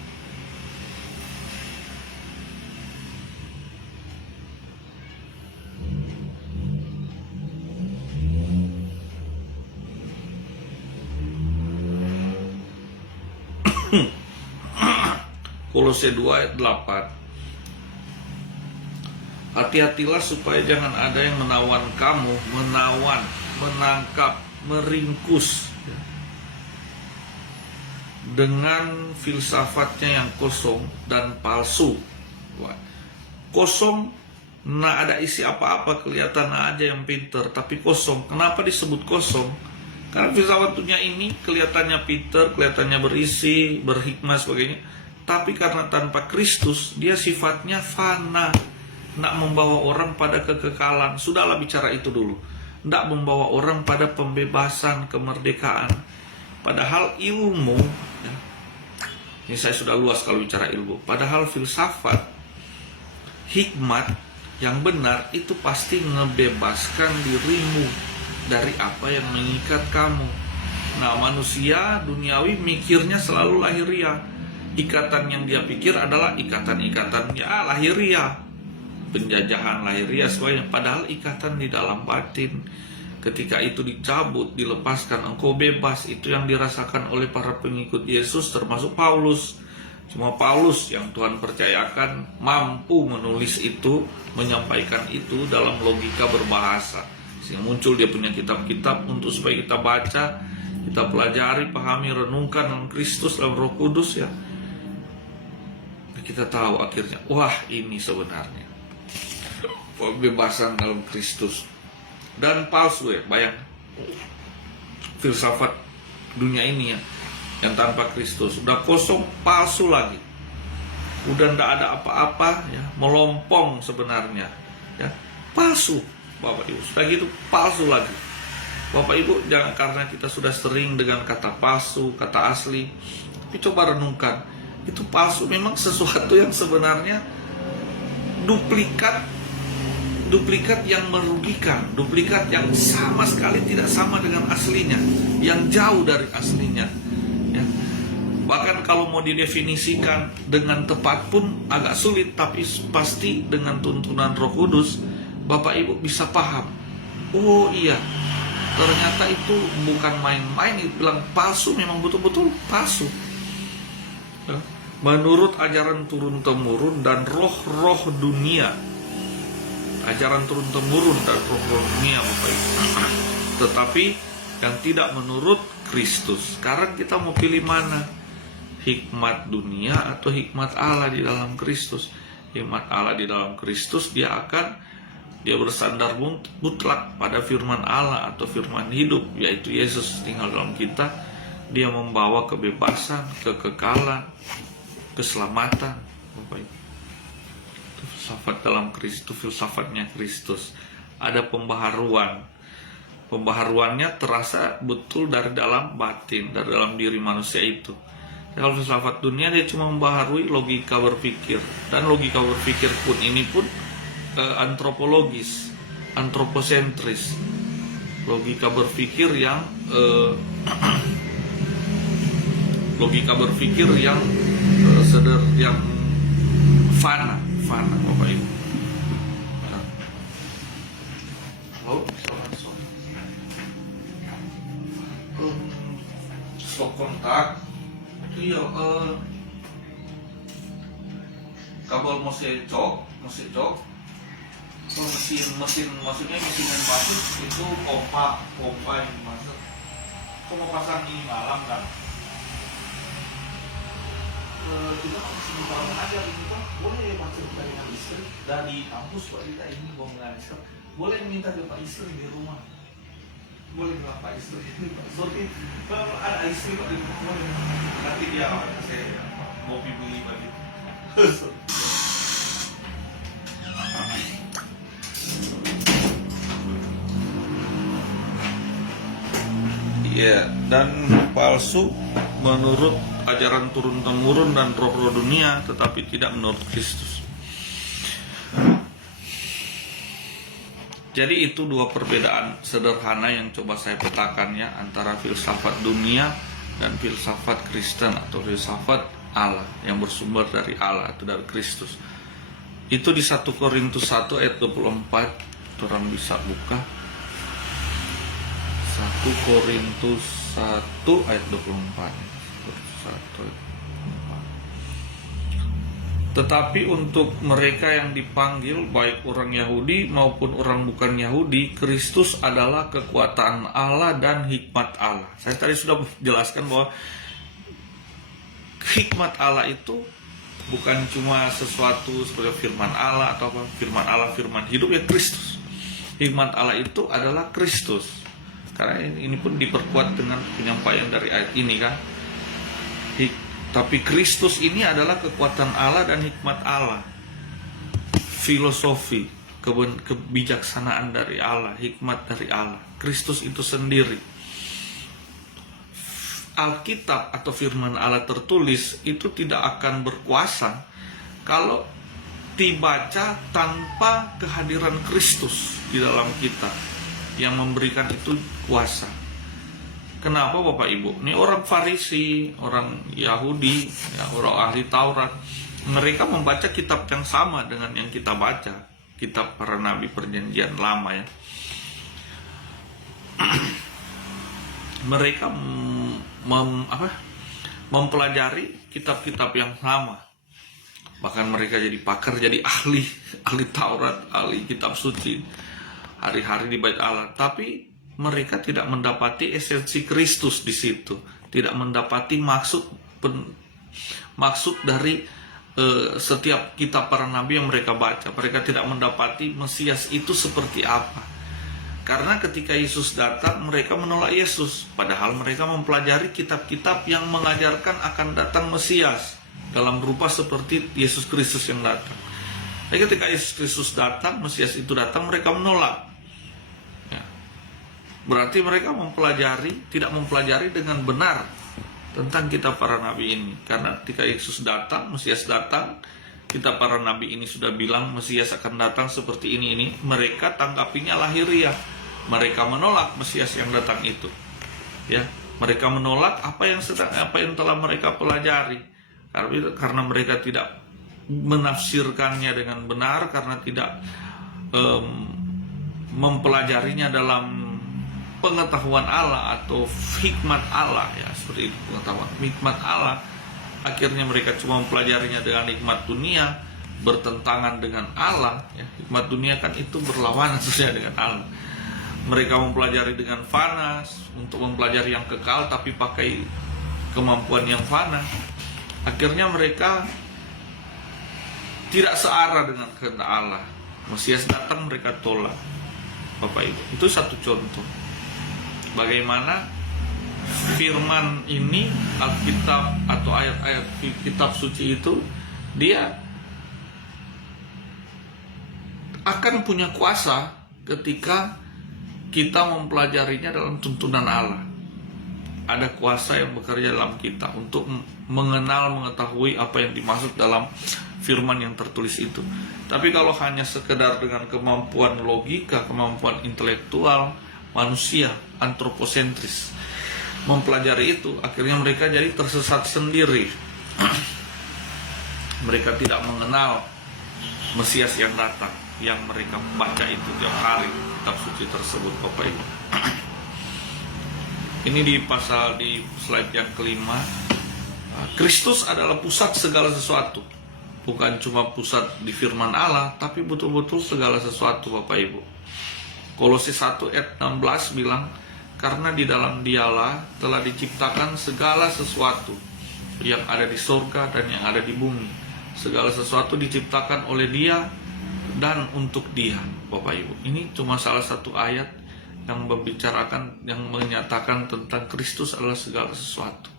Kolose 2 ayat 8. Hati-hatilah supaya jangan ada yang menawan kamu, menangkap, meringkus dengan filsafatnya yang kosong dan palsu. Kosong, nah ada isi apa-apa, kelihatan aja yang pinter, tapi kosong. Kenapa disebut kosong? Karena filsafat dunia ini kelihatannya pinter, kelihatannya berisi, berhikmah sebagainya. Tapi karena tanpa Kristus, dia sifatnya fana, nak membawa orang pada kekekalan. Sudahlah bicara itu dulu. Nak membawa orang pada pembebasan, kemerdekaan. Padahal ilmu, ya, ini saya sudah luas kalau bicara ilmu. Padahal filsafat, hikmat yang benar itu pasti ngebebaskan dirimu dari apa yang mengikat kamu. Nah, manusia duniawi mikirnya selalu lahiriah. Ikatan yang dia pikir adalah ikatan-ikatan ya lahiriah. penjajahan lahiriah semuanya. Padahal ikatan di dalam batin, ketika itu dicabut, dilepaskan, engkau bebas. Itu yang dirasakan oleh para pengikut Yesus, termasuk Paulus. Cuma Paulus yang Tuhan percayakan mampu menulis itu, menyampaikan itu dalam logika berbahasa, sehingga muncul dia punya kitab-kitab untuk supaya kita baca, kita pelajari, pahami, renungkan dalam Kristus, dalam Roh Kudus ya. Kita tahu akhirnya, wah ini sebenarnya pembebasan dalam Kristus. Dan palsu ya, bayang filsafat dunia ini ya, yang tanpa Kristus udah kosong, palsu lagi, udah ndak ada apa-apa ya, melompong sebenarnya ya, palsu Bapak Ibu. Sudah gitu palsu lagi Bapak Ibu. Jangan karena kita sudah sering dengan kata palsu, kata asli, tapi coba renungkan, itu palsu memang sesuatu yang sebenarnya duplikat yang merugikan, duplikat yang sama sekali tidak sama dengan aslinya, yang jauh dari aslinya ya. Bahkan kalau mau didefinisikan dengan tepat pun agak sulit, tapi pasti dengan tuntunan Roh Kudus Bapak Ibu bisa paham, oh iya ternyata itu bukan main-main. Bilang palsu memang betul-betul palsu ya. Menurut ajaran turun-temurun dan roh-roh dunia, ajaran turun-temurun dan roh-roh dunia Bapak Ibu, tetapi yang tidak menurut Kristus. Sekarang kita mau pilih mana? Hikmat dunia atau hikmat Allah di dalam Kristus? Hikmat Allah di dalam Kristus, dia bersandar mutlak pada firman Allah atau firman hidup, yaitu Yesus tinggal dalam kita. Dia membawa kebebasan, kekekalan, keselamatan Bapak Ibu. Itu filsafat dalam Kristus, filsafatnya Kristus. Ada pembaharuan. Pembaharuannya terasa betul dari dalam batin, dari dalam diri manusia itu. Kalau filsafat dunia dia cuma membaharui logika berpikir, dan logika berpikir pun ini pun antropologis, antroposentris, logika berpikir yang logika berpikir yang yang fana Bapak Ibu. Halo, stop kontak. Iya, kabel mesin cok, maksudnya mesin yang masuk itu pompa yang masuk. Kok mau pasang ini malam kan? Kita masih di malam aja gitu, boleh ya Pak cerita dengan istri dari kampus Pak, kita ini mau mengajar, boleh minta ke Pak istri di rumah. Boleh bilang Pak istri ini Pak Surti, kalau ada istri Pak di rumah boleh, nanti dia saya mau beli bagi. Iya, dan palsu menurut ajaran turun-temurun dan roh-roh dunia, tetapi tidak menurut Kristus. Jadi itu dua perbedaan sederhana yang coba saya petakan ya, antara filsafat dunia dan filsafat Kristen atau filsafat Allah yang bersumber dari Allah atau dari Kristus. Itu di 1 Korintus 1 ayat 24, orang bisa buka. 1 Korintus 1 ayat 24. Tetapi untuk mereka yang dipanggil, baik orang Yahudi maupun orang bukan Yahudi, Kristus adalah kekuatan Allah dan hikmat Allah. Saya tadi sudah jelaskan bahwa hikmat Allah itu bukan cuma sesuatu seperti firman Allah atau firman Allah, firman hidup, ya Kristus. Hikmat Allah itu adalah Kristus. Karena ini pun diperkuat dengan penyampaian dari ayat ini kan. Tapi Kristus ini adalah kekuatan Allah dan hikmat Allah, filosofi, kebijaksanaan dari Allah, hikmat dari Allah. Kristus itu sendiri. Alkitab atau firman Allah tertulis itu tidak akan berkuasa kalau dibaca tanpa kehadiran Kristus di dalam kita yang memberikan itu kuasa. Kenapa Bapak Ibu? Ini orang Farisi, orang Yahudi, ya, orang ahli Taurat. Mereka membaca kitab yang sama dengan yang kita baca. kitab para nabi perjanjian lama ya. Mereka mempelajari kitab-kitab yang sama. Bahkan mereka jadi pakar, jadi ahli Taurat, ahli kitab suci, hari-hari di bait Allah. Tapi mereka tidak mendapati esensi Kristus di situ, tidak mendapati maksud dari setiap kitab para nabi yang mereka baca. Mereka tidak mendapati Mesias itu seperti apa. Karena ketika Yesus datang, mereka menolak Yesus. Padahal mereka mempelajari kitab-kitab yang mengajarkan akan datang Mesias dalam rupa seperti Yesus Kristus yang datang. Tapi ketika Yesus Kristus datang, Mesias itu datang, mereka menolak. Ya. Berarti mereka tidak mempelajari dengan benar tentang kitab para nabi ini. Karena ketika Yesus datang, Mesias datang, kitab para nabi ini sudah bilang Mesias akan datang seperti ini. Mereka tanggapinya lahiriah. Mereka menolak Mesias yang datang itu. Ya, mereka menolak apa yang telah mereka pelajari. Karena mereka tidak menafsirkannya dengan benar, karena tidak mempelajarinya dalam pengetahuan Allah atau hikmat Allah, ya seperti itu, pengetahuan hikmat Allah. Akhirnya mereka cuma mempelajarinya dengan hikmat dunia, bertentangan dengan Allah. Ya, hikmat dunia kan itu berlawanan sesuai dengan Allah. Mereka mempelajari dengan fana untuk mempelajari yang kekal, tapi pakai kemampuan yang fana. Akhirnya mereka tidak searah dengan kehendak Allah. Mesias datang, mereka tolak. Bapak Ibu, itu satu contoh bagaimana firman ini, Alkitab atau ayat-ayat kitab suci itu, dia akan punya kuasa ketika kita mempelajarinya dalam tuntunan Allah. Ada kuasa yang bekerja dalam kita untuk mengetahui apa yang dimaksud dalam firman yang tertulis itu. Tapi kalau hanya sekedar dengan kemampuan logika, kemampuan intelektual manusia, antroposentris, mempelajari itu, akhirnya mereka jadi tersesat sendiri. Mereka tidak mengenal Mesias yang datang, yang mereka baca itu tiap hari kitab suci tersebut, Bapak Ibu. Ini di slide yang kelima. Kristus adalah pusat segala sesuatu. Bukan cuma pusat di firman Allah, tapi betul-betul segala sesuatu, Bapak Ibu. Kolose 1 ayat 16 bilang, karena di dalam Dialah telah diciptakan segala sesuatu yang ada di surga dan yang ada di bumi. Segala sesuatu diciptakan oleh Dia dan untuk Dia, Bapak Ibu. Ini cuma salah satu ayat yang membicarakan, yang menyatakan tentang Kristus adalah segala sesuatu.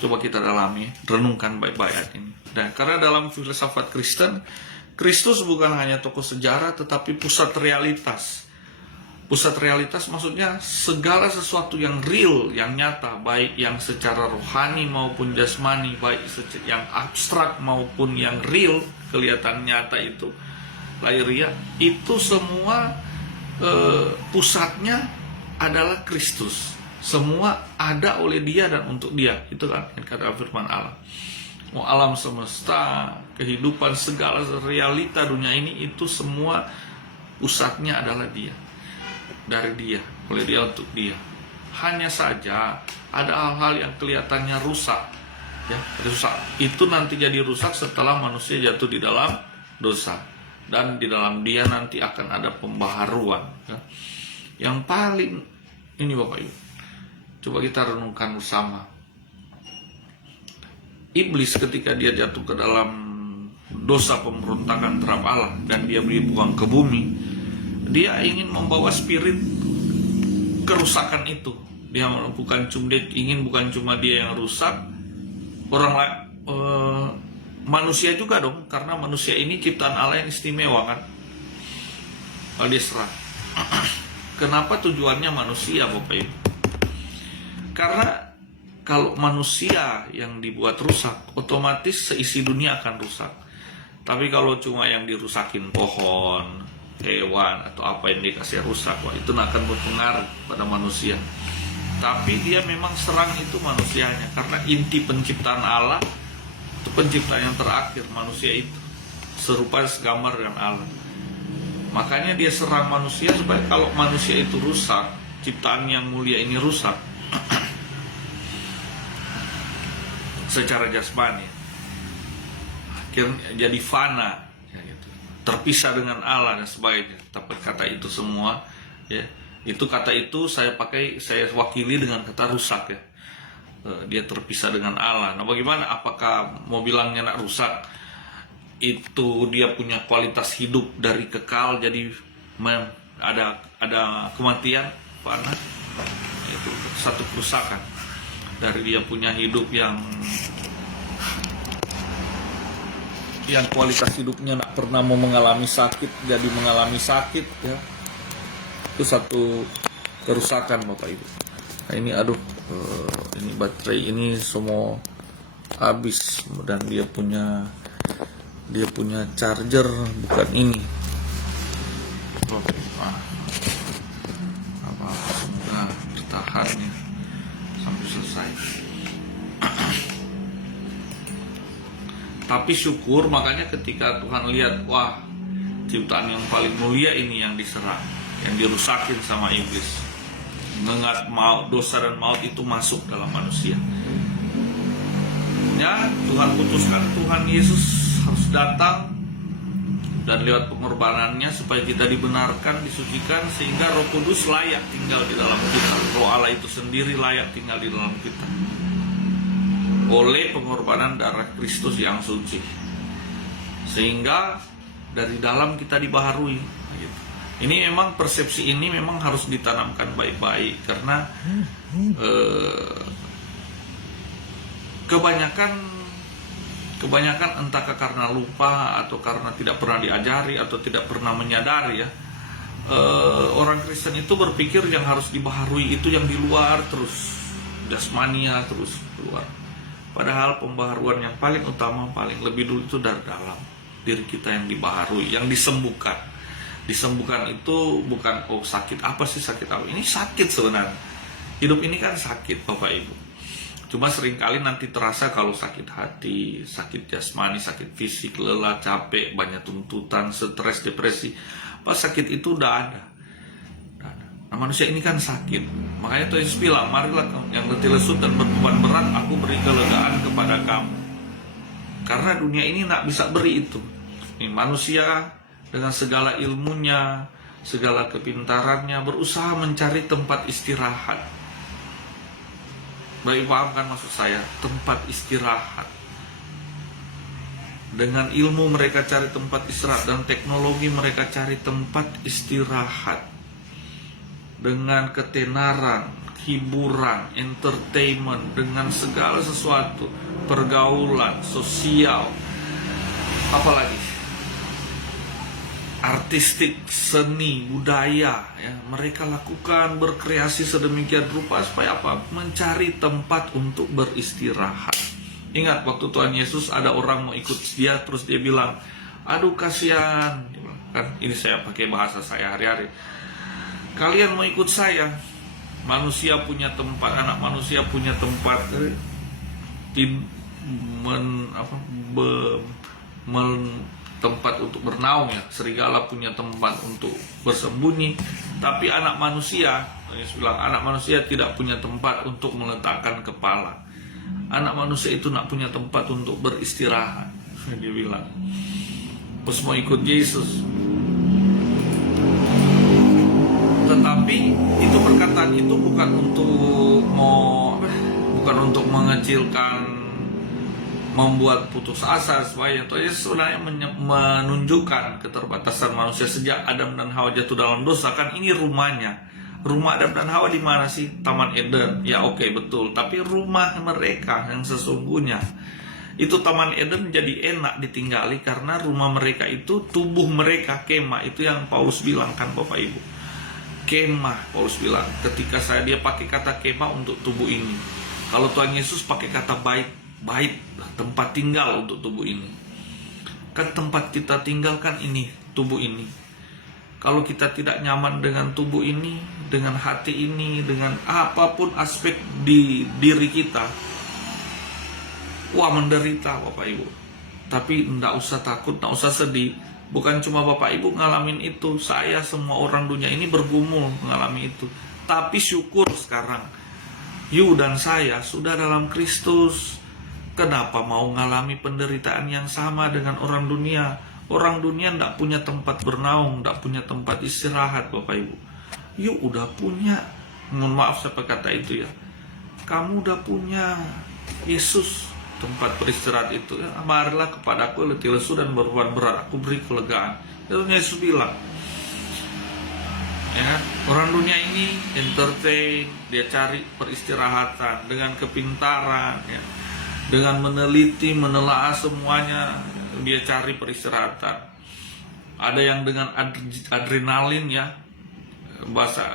Coba kita dalami, renungkan baik-baik ayat ini. Dan karena dalam filsafat Kristen, Kristus bukan hanya tokoh sejarah, tetapi pusat realitas. Pusat realitas maksudnya segala sesuatu yang real, yang nyata, baik yang secara rohani maupun jasmani, baik yang abstrak maupun yang real, kelihatan nyata itu, lahiriah, itu semua pusatnya adalah Kristus. Semua ada oleh Dia dan untuk Dia. Itu kan kata firman Allah. Mau alam semesta, kehidupan, segala realita dunia ini, itu semua pusatnya adalah Dia. Dari Dia, oleh Dia, untuk Dia. Hanya saja ada hal-hal yang kelihatannya rusak, ya, rusak. Itu nanti jadi rusak setelah manusia jatuh di dalam dosa. Dan di dalam Dia nanti akan ada pembaharuan, ya. Yang paling ini, Bapak Ibu, coba kita renungkan bersama. Iblis ketika dia jatuh ke dalam dosa pemberontakan terhadap Allah dan dia dibuang ke bumi, dia ingin membawa spirit kerusakan itu. Dia bukan cuma dia yang rusak, orang lain, manusia juga dong, karena manusia ini ciptaan Allah yang istimewa kan. Al-Isra. Kenapa tujuannya manusia, Bapak Ibu? Karena kalau manusia yang dibuat rusak, otomatis seisi dunia akan rusak. Tapi kalau cuma yang dirusakin pohon, hewan, atau apa yang dikasih rusak, wah, itu akan berpengaruh pada manusia. Tapi dia memang serang itu manusianya, karena inti penciptaan Allah itu penciptaan yang terakhir, manusia itu. serupa segambar dengan Allah. Makanya dia serang manusia supaya kalau manusia itu rusak, ciptaan yang mulia ini rusak secara jasmani, akhirnya jadi fana, ya gitu, terpisah dengan Allah dan sebagainya. Tapi kata itu semua, ya, itu kata itu saya wakili dengan kata rusak, ya. Dia terpisah dengan Allah. Nah, bagaimana? Apakah mau bilangnya nak rusak? Itu dia punya kualitas hidup dari kekal jadi ada kematian, fana. Itu satu kerusakan dari dia punya hidup yang kualitas hidupnya tidak pernah mau mengalami sakit jadi mengalami sakit, ya. Itu satu kerusakan, Bapak Ibu. Nah, ini ini baterai ini semua habis dan dia punya charger, bukan ini. Semoga bertahan ya sampai selesai. Tapi syukur, makanya ketika Tuhan lihat, wah, ciptaan yang paling mulia ini yang diserang, yang dirusakin sama iblis. Mengingat dosa dan maut itu masuk dalam manusia. Ya, Tuhan putuskan, Tuhan Yesus harus datang dan lewat pengorbanannya supaya kita dibenarkan, disucikan, sehingga Roh Kudus layak tinggal di dalam kita. Roh Allah itu sendiri layak tinggal di dalam kita oleh pengorbanan darah Kristus yang suci, sehingga dari dalam kita dibaharui. Ini memang persepsi ini memang harus ditanamkan baik-baik, karena kebanyakan entah karena lupa atau karena tidak pernah diajari atau tidak pernah menyadari, ya, orang Kristen itu berpikir yang harus dibaharui itu yang di luar terus, jasmania terus keluar. Padahal pembaharuan yang paling utama, paling lebih dulu itu dari dalam diri kita yang dibaharui, yang disembuhkan. Disembuhkan itu bukan sakit apa sih, sakit apa? Ini sakit sebenarnya. Hidup ini kan sakit, Bapak Ibu. Cuma seringkali nanti terasa kalau sakit hati, sakit jasmani, sakit fisik, lelah, capek, banyak tuntutan, stres, depresi. Pas sakit itu udah ada. Nah, manusia ini kan sakit. Makanya Tuhan Yesus bilang, marilah yang letih lesu dan berbeban berat, aku beri kelegaan kepada kamu. Karena dunia ini tidak bisa beri itu. Ini manusia dengan segala ilmunya, segala kepintarannya, berusaha mencari tempat istirahat. Baik, paham kan maksud saya? Tempat istirahat. Dengan ilmu mereka cari tempat istirahat, dan teknologi mereka cari tempat istirahat. Dengan ketenaran, hiburan, entertainment, dengan segala sesuatu, pergaulan, sosial, apalagi artistik, seni, budaya, ya, mereka lakukan, berkreasi sedemikian rupa supaya apa? Mencari tempat untuk beristirahat. Ingat waktu Tuhan Yesus ada orang mau ikut dia, terus dia bilang, aduh kasihan, kan ini saya pakai bahasa saya hari-hari. Kalian mau ikut saya? Manusia punya tempat, anak manusia punya tempat tempat untuk bernaung, ya. Serigala punya tempat untuk bersembunyi, tapi anak manusia, Yesus bilang, anak manusia tidak punya tempat untuk meletakkan kepala. Anak manusia itu tidak punya tempat untuk beristirahat. Dia bilang, terus mau ikut Yesus. Tetapi itu perkataan itu bukan untuk mengecilkan, membuat putus asa, supaya itu sebenarnya menunjukkan keterbatasan manusia sejak Adam dan Hawa jatuh dalam dosa. Kan ini rumahnya. Rumah Adam dan Hawa di mana sih? Taman Eden. Ya oke, betul. Tapi rumah mereka yang sesungguhnya itu Taman Eden jadi enak ditinggali karena rumah mereka itu, tubuh mereka, kemah. Itu yang Paulus bilang kan, Bapak Ibu. Kemah, Paulus bilang, ketika dia pakai kata kemah untuk tubuh ini. Kalau Tuhan Yesus pakai kata bait, tempat tinggal untuk tubuh ini. Kan tempat kita tinggal kan ini, tubuh ini. Kalau kita tidak nyaman dengan tubuh ini, dengan hati ini, dengan apapun aspek di diri kita, wah menderita, Bapak Ibu. Tapi nggak usah takut, nggak usah sedih. Bukan cuma Bapak Ibu ngalamin itu, saya, semua orang dunia ini bergumul mengalami itu. Tapi syukur sekarang, you dan saya sudah dalam Kristus. Kenapa mau ngalami penderitaan yang sama dengan orang dunia? Orang dunia nggak punya tempat bernaung, nggak punya tempat istirahat, Bapak Ibu. You udah punya, mohon maaf saya kata itu ya, kamu udah punya Yesus, tempat beristirahat itu. Ya, marilah kepadaku letih lesu dan beban berat, aku beri kelegaan. Itu Yesus bilang. Ya, orang dunia ini entertain, dia cari peristirahatan dengan kepintaran, ya, dengan meneliti, menelaah semuanya, dia cari peristirahatan. Ada yang dengan adrenalin, ya, bahasa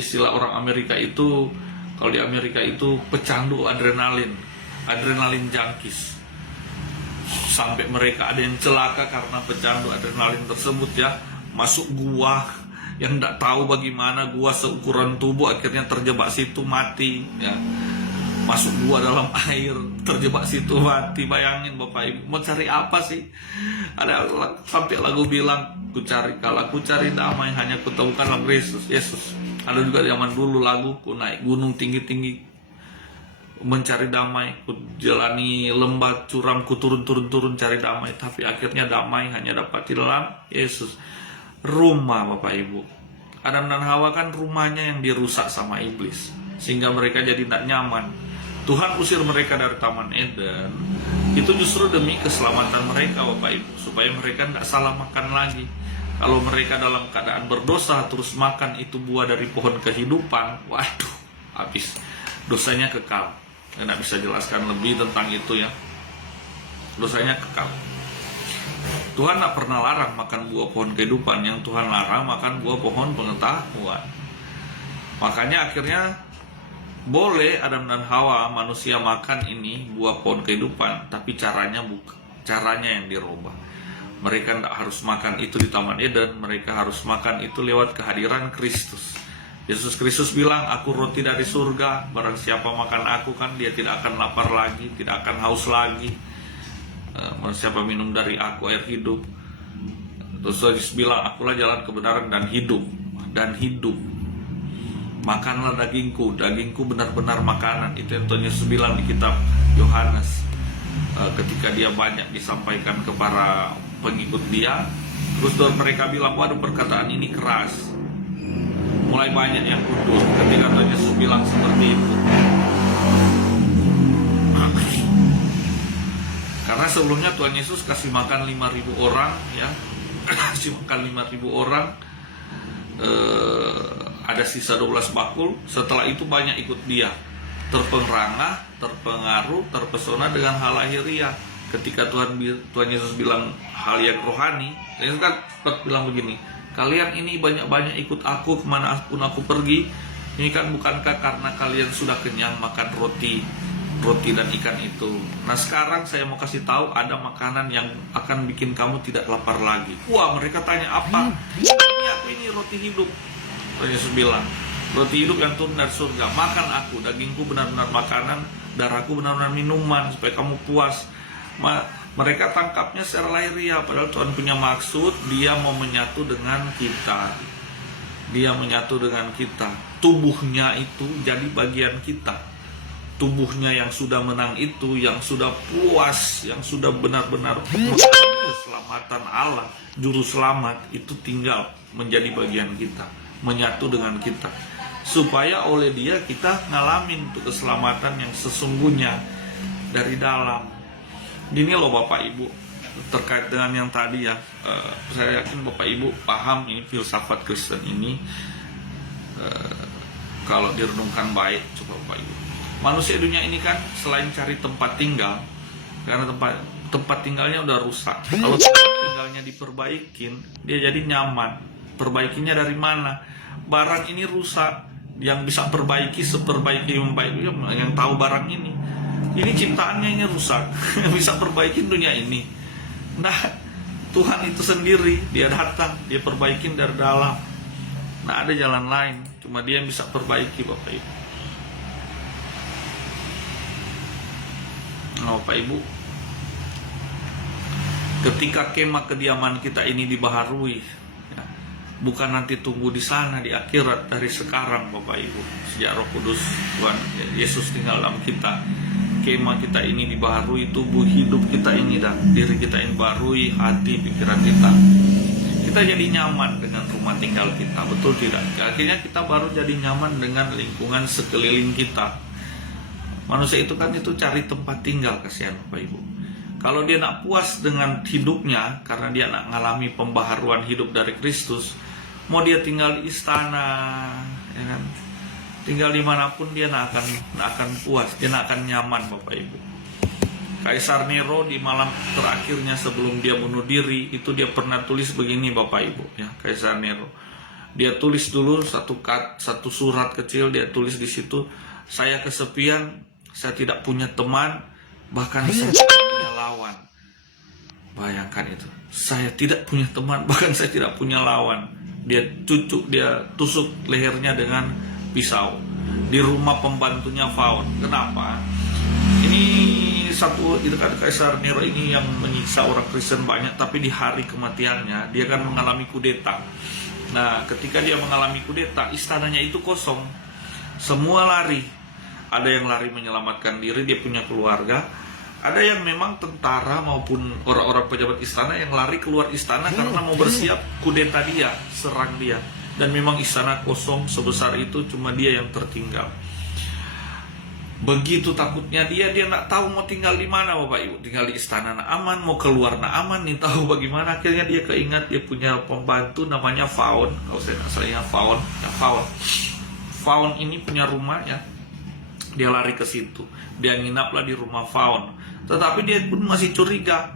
istilah orang Amerika itu, kalau di Amerika itu pecandu adrenalin junkies, sampai mereka ada yang celaka karena pecandu adrenalin tersebut, ya, masuk gua yang tidak tahu bagaimana, gua seukuran tubuh akhirnya terjebak situ mati, ya, masuk gua dalam air terjebak situ mati. Bayangin Bapak Ibu, mau cari apa sih? Ada sampai lagu bilang, ku cari damai hanya ku temukan dalam Yesus. Ada juga zaman dulu lagu, ku naik gunung tinggi-tinggi mencari damai, ku jalani lembah curam, ku turun cari damai, tapi akhirnya damai hanya dapat di dalam Yesus. Rumah Bapak Ibu, Adam dan Hawa kan rumahnya yang dirusak sama iblis, sehingga mereka jadi tidak nyaman. Tuhan usir mereka dari Taman Eden, itu justru demi keselamatan mereka Bapak Ibu, supaya mereka tidak salah makan lagi. Kalau mereka dalam keadaan berdosa terus makan itu buah dari pohon kehidupan, waduh, habis, dosanya kekal. Tidak bisa jelaskan lebih tentang itu, ya, dosanya kekal. Tuhan tak pernah larang makan buah pohon kehidupan, yang Tuhan larang makan buah pohon pengetahuan. Makanya akhirnya boleh Adam dan Hawa manusia makan ini buah pohon kehidupan, tapi caranya yang dirubah. Mereka tidak harus makan itu di Taman Eden, mereka harus makan itu lewat kehadiran Kristus. Yesus Kristus bilang, aku roti dari surga, barang siapa makan aku kan dia tidak akan lapar lagi, tidak akan haus lagi. Siapa minum dari aku air hidup. Terus Yesus bilang, akulah jalan kebenaran dan hidup. Makanlah dagingku benar-benar makanan. Itu yang Tuhan Yesus bilang di kitab Yohanes, ketika dia banyak disampaikan ke para pengikut dia. Terus mereka bilang, waduh, perkataan ini keras. Mulai banyak yang mundur ketika Tuhan Yesus bilang seperti itu. Karena sebelumnya Tuhan Yesus kasih makan 5.000 orang, ya, kasih makan 5.000 orang, ada sisa 12 bakul. Setelah itu banyak ikut dia, terpengaruh, terpesona dengan hal lahiriah. Ketika Tuhan Yesus bilang hal yang rohani, Yesus kan bilang begini, kalian ini banyak-banyak ikut aku kemana pun aku pergi. Ini kan bukankah karena kalian sudah kenyang makan roti dan ikan itu. Nah sekarang saya mau kasih tahu ada makanan yang akan bikin kamu tidak lapar lagi. Wah, mereka tanya apa? Ini roti hidup. Tuhan Yesus bilang, roti hidup yang turun dari surga. Makan aku, dagingku benar-benar makanan, darahku benar-benar minuman, supaya kamu puas. Mereka tangkapnya secara lahiriah, padahal Tuhan punya maksud. Dia mau menyatu dengan kita. Tubuhnya itu jadi bagian kita. Tubuhnya yang sudah menang itu, yang sudah puas, yang sudah benar-benar keselamatan Allah, juru selamat itu tinggal menjadi bagian kita, menyatu dengan kita, supaya oleh dia kita ngalamin untuk keselamatan yang sesungguhnya dari dalam. Gini loh Bapak Ibu, terkait dengan yang tadi, ya, saya yakin Bapak Ibu paham ini filsafat Kristen ini. Kalau direnungkan baik, coba Bapak Ibu, manusia dunia ini kan selain cari tempat tinggal, karena tempat tinggalnya udah rusak. Kalau tempat tinggalnya diperbaikin, dia jadi nyaman. Perbaikinya dari mana? Barang ini rusak, yang bisa membaiki yang tahu barang ini. Ini ciptaannya ini rusak, bisa perbaikin dunia ini. Nah, Tuhan itu sendiri, dia datang, dia perbaikin dari dalam. Nah, ada jalan lain, cuma dia yang bisa perbaiki Bapak Ibu. Nah, Bapak Ibu, Ketika kemah kediaman kita ini dibaharui, ya, bukan nanti tunggu di sana di akhirat, dari sekarang Bapak Ibu, sejak Roh Kudus Tuhan Yesus tinggal dalam kita, kemah kita ini dibaharui, tubuh hidup kita ini dan diri kita ini dibaharui, hati pikiran kita jadi nyaman dengan rumah tinggal kita, betul tidak? Akhirnya kita baru jadi nyaman dengan lingkungan sekeliling kita. Manusia itu kan itu cari tempat tinggal, kasihan Bapak Ibu. Kalau dia nak puas dengan hidupnya karena dia nak ngalami pembaharuan hidup dari Kristus, mau dia tinggal di istana, ya kan? Tinggal dimanapun dia nak akan puas, dia nak akan nyaman Bapak Ibu. Kaisar Nero di malam terakhirnya sebelum dia bunuh diri itu dia pernah tulis begini Bapak Ibu, ya, Kaisar Nero. Dia tulis dulu satu surat kecil, dia tulis di situ, saya kesepian, saya tidak punya teman, bahkan saya tidak punya lawan. Bayangkan itu, saya tidak punya teman, bahkan saya tidak punya lawan. Dia tusuk lehernya dengan pisau di rumah pembantunya Faun. Kenapa? Itu kan Kaisar Nero ini yang menyiksa orang Kristen banyak, tapi di hari kematiannya dia kan mengalami kudeta. Nah, ketika dia mengalami kudeta, istananya itu kosong, semua lari. Ada yang lari menyelamatkan diri, dia punya keluarga. Ada yang memang tentara maupun orang-orang pejabat istana yang lari keluar istana karena mau bersiap kudeta dia, serang dia. Dan memang istana kosong sebesar itu, cuma dia yang tertinggal. Begitu takutnya dia nak tahu mau tinggal di mana Bapak Ibu. Tinggal di istana nak aman, mau keluar nak aman, nih tahu bagaimana. Akhirnya dia keingat dia punya pembantu namanya Faun. Kalau saya nggak salah Faun, ya Faun. Faun ini punya rumah, ya. Dia lari ke situ. Dia nginaplah di rumah Faun. Tetapi dia pun masih curiga,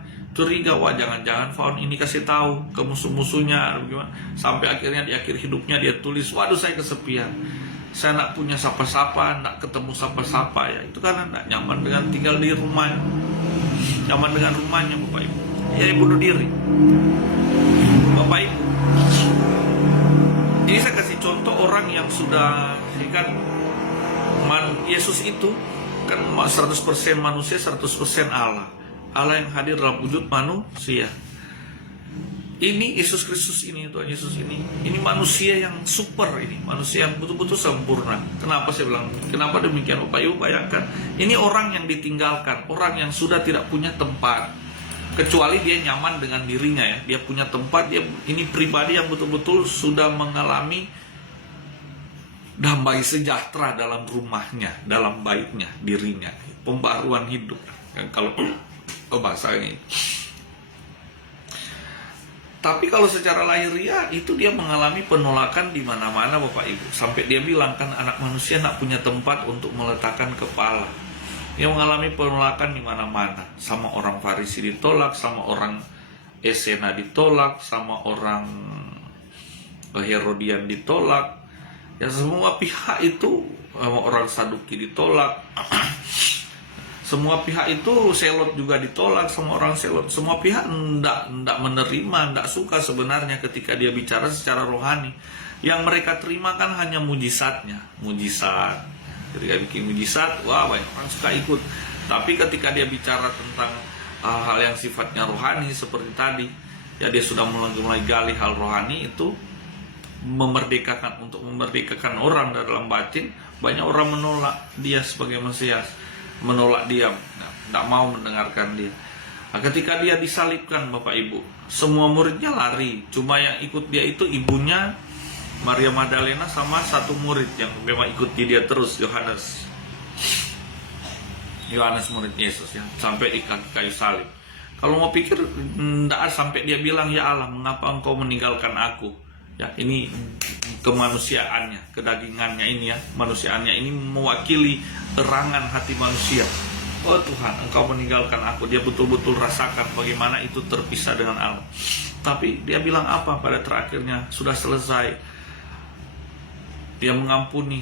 wah jangan-jangan Faun ini kasih tahu ke musuh-musuhnya, bagaimana. Sampai akhirnya di akhir hidupnya dia tulis, waduh saya kesepian. Saya nak punya sapa-sapa, nak ketemu sapa-sapa, ya. Itu karena nak nyaman dengan tinggal di rumahnya, nyaman dengan rumahnya Bapak Ibu. Ya, bunuh diri Bapak Ibu. Ini saya kasih contoh orang yang sudah, kan, Yesus itu kan 100% manusia, 100% Allah. Allah yang hadir dalam wujud manusia. Ini Yesus Kristus ini, Tuhan Yesus ini manusia yang super, ini manusia yang betul-betul sempurna. Kenapa saya bilang, kenapa demikian Bapak Ibu? Bayangkan, ini orang yang ditinggalkan, orang yang sudah tidak punya tempat, kecuali dia nyaman dengan dirinya, ya. Dia punya tempat, ini pribadi yang betul-betul sudah mengalami damai sejahtera dalam rumahnya, dalam baiknya, dirinya, pembaruan hidup. Kalau bahasa ini. Tapi kalau secara lahiriah itu dia mengalami penolakan di mana-mana Bapak Ibu. Sampai dia bilang kan anak manusia nak punya tempat untuk meletakkan kepala. Dia mengalami penolakan di mana-mana. Sama orang Farisi ditolak, sama orang Esena ditolak, sama orang Herodian ditolak. Ya semua pihak itu, sama orang Saduki ditolak. Semua pihak itu, Selot juga ditolak sama orang Selot. Semua pihak enggak menerima, enggak suka sebenarnya ketika dia bicara secara rohani. Yang mereka terima kan hanya mujizatnya, mujizat. Ketika bikin mujizat, wah banyak orang suka ikut. Tapi ketika dia bicara tentang hal yang sifatnya rohani seperti tadi, ya dia sudah mulai gali hal rohani itu, untuk memerdekakan orang dalam batin. Banyak orang menolak dia sebagai Mesias, menolak dia, tidak mau mendengarkan dia. Nah, ketika dia disalibkan Bapak Ibu, semua muridnya lari, cuma yang ikut dia itu ibunya Maria Magdalena sama satu murid yang memang ikuti dia terus, Yohanes murid Yesus, yang sampai di kayu salib. Kalau mau pikir, tidak sampai dia bilang, ya Allah, mengapa engkau meninggalkan aku? Ya, ini kemanusiaannya, kedagingannya ini, ya, manusiaannya ini mewakili erangan hati manusia. Oh Tuhan, engkau meninggalkan aku. Dia betul-betul rasakan bagaimana itu terpisah dengan Allah. Tapi dia bilang apa pada terakhirnya? Sudah selesai. Dia mengampuni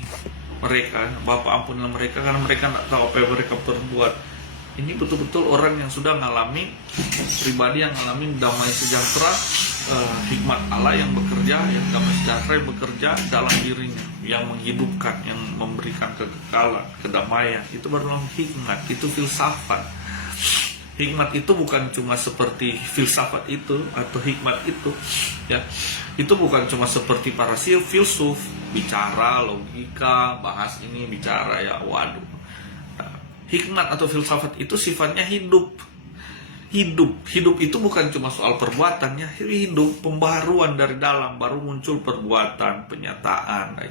mereka. Bapa ampunilah mereka karena mereka tidak tahu apa yang mereka perbuat. Ini betul-betul orang yang sudah mengalami, pribadi yang mengalami damai sejahtera, hikmat Allah yang bekerja, yang damai sejahtera yang bekerja dalam dirinya, yang menghidupkan, yang memberikan kekekalan, kedamaian. Itu baru hikmat, itu filsafat. Hikmat itu bukan cuma seperti filsafat itu atau hikmat itu, ya. Itu bukan cuma seperti para filsuf bicara logika, bahas ini bicara ya, waduh. Nah, hikmat atau filsafat itu sifatnya hidup. Hidup itu bukan cuma soal perbuatannya, hidup, pembaharuan dari dalam, baru muncul perbuatan, penyataan. Nah,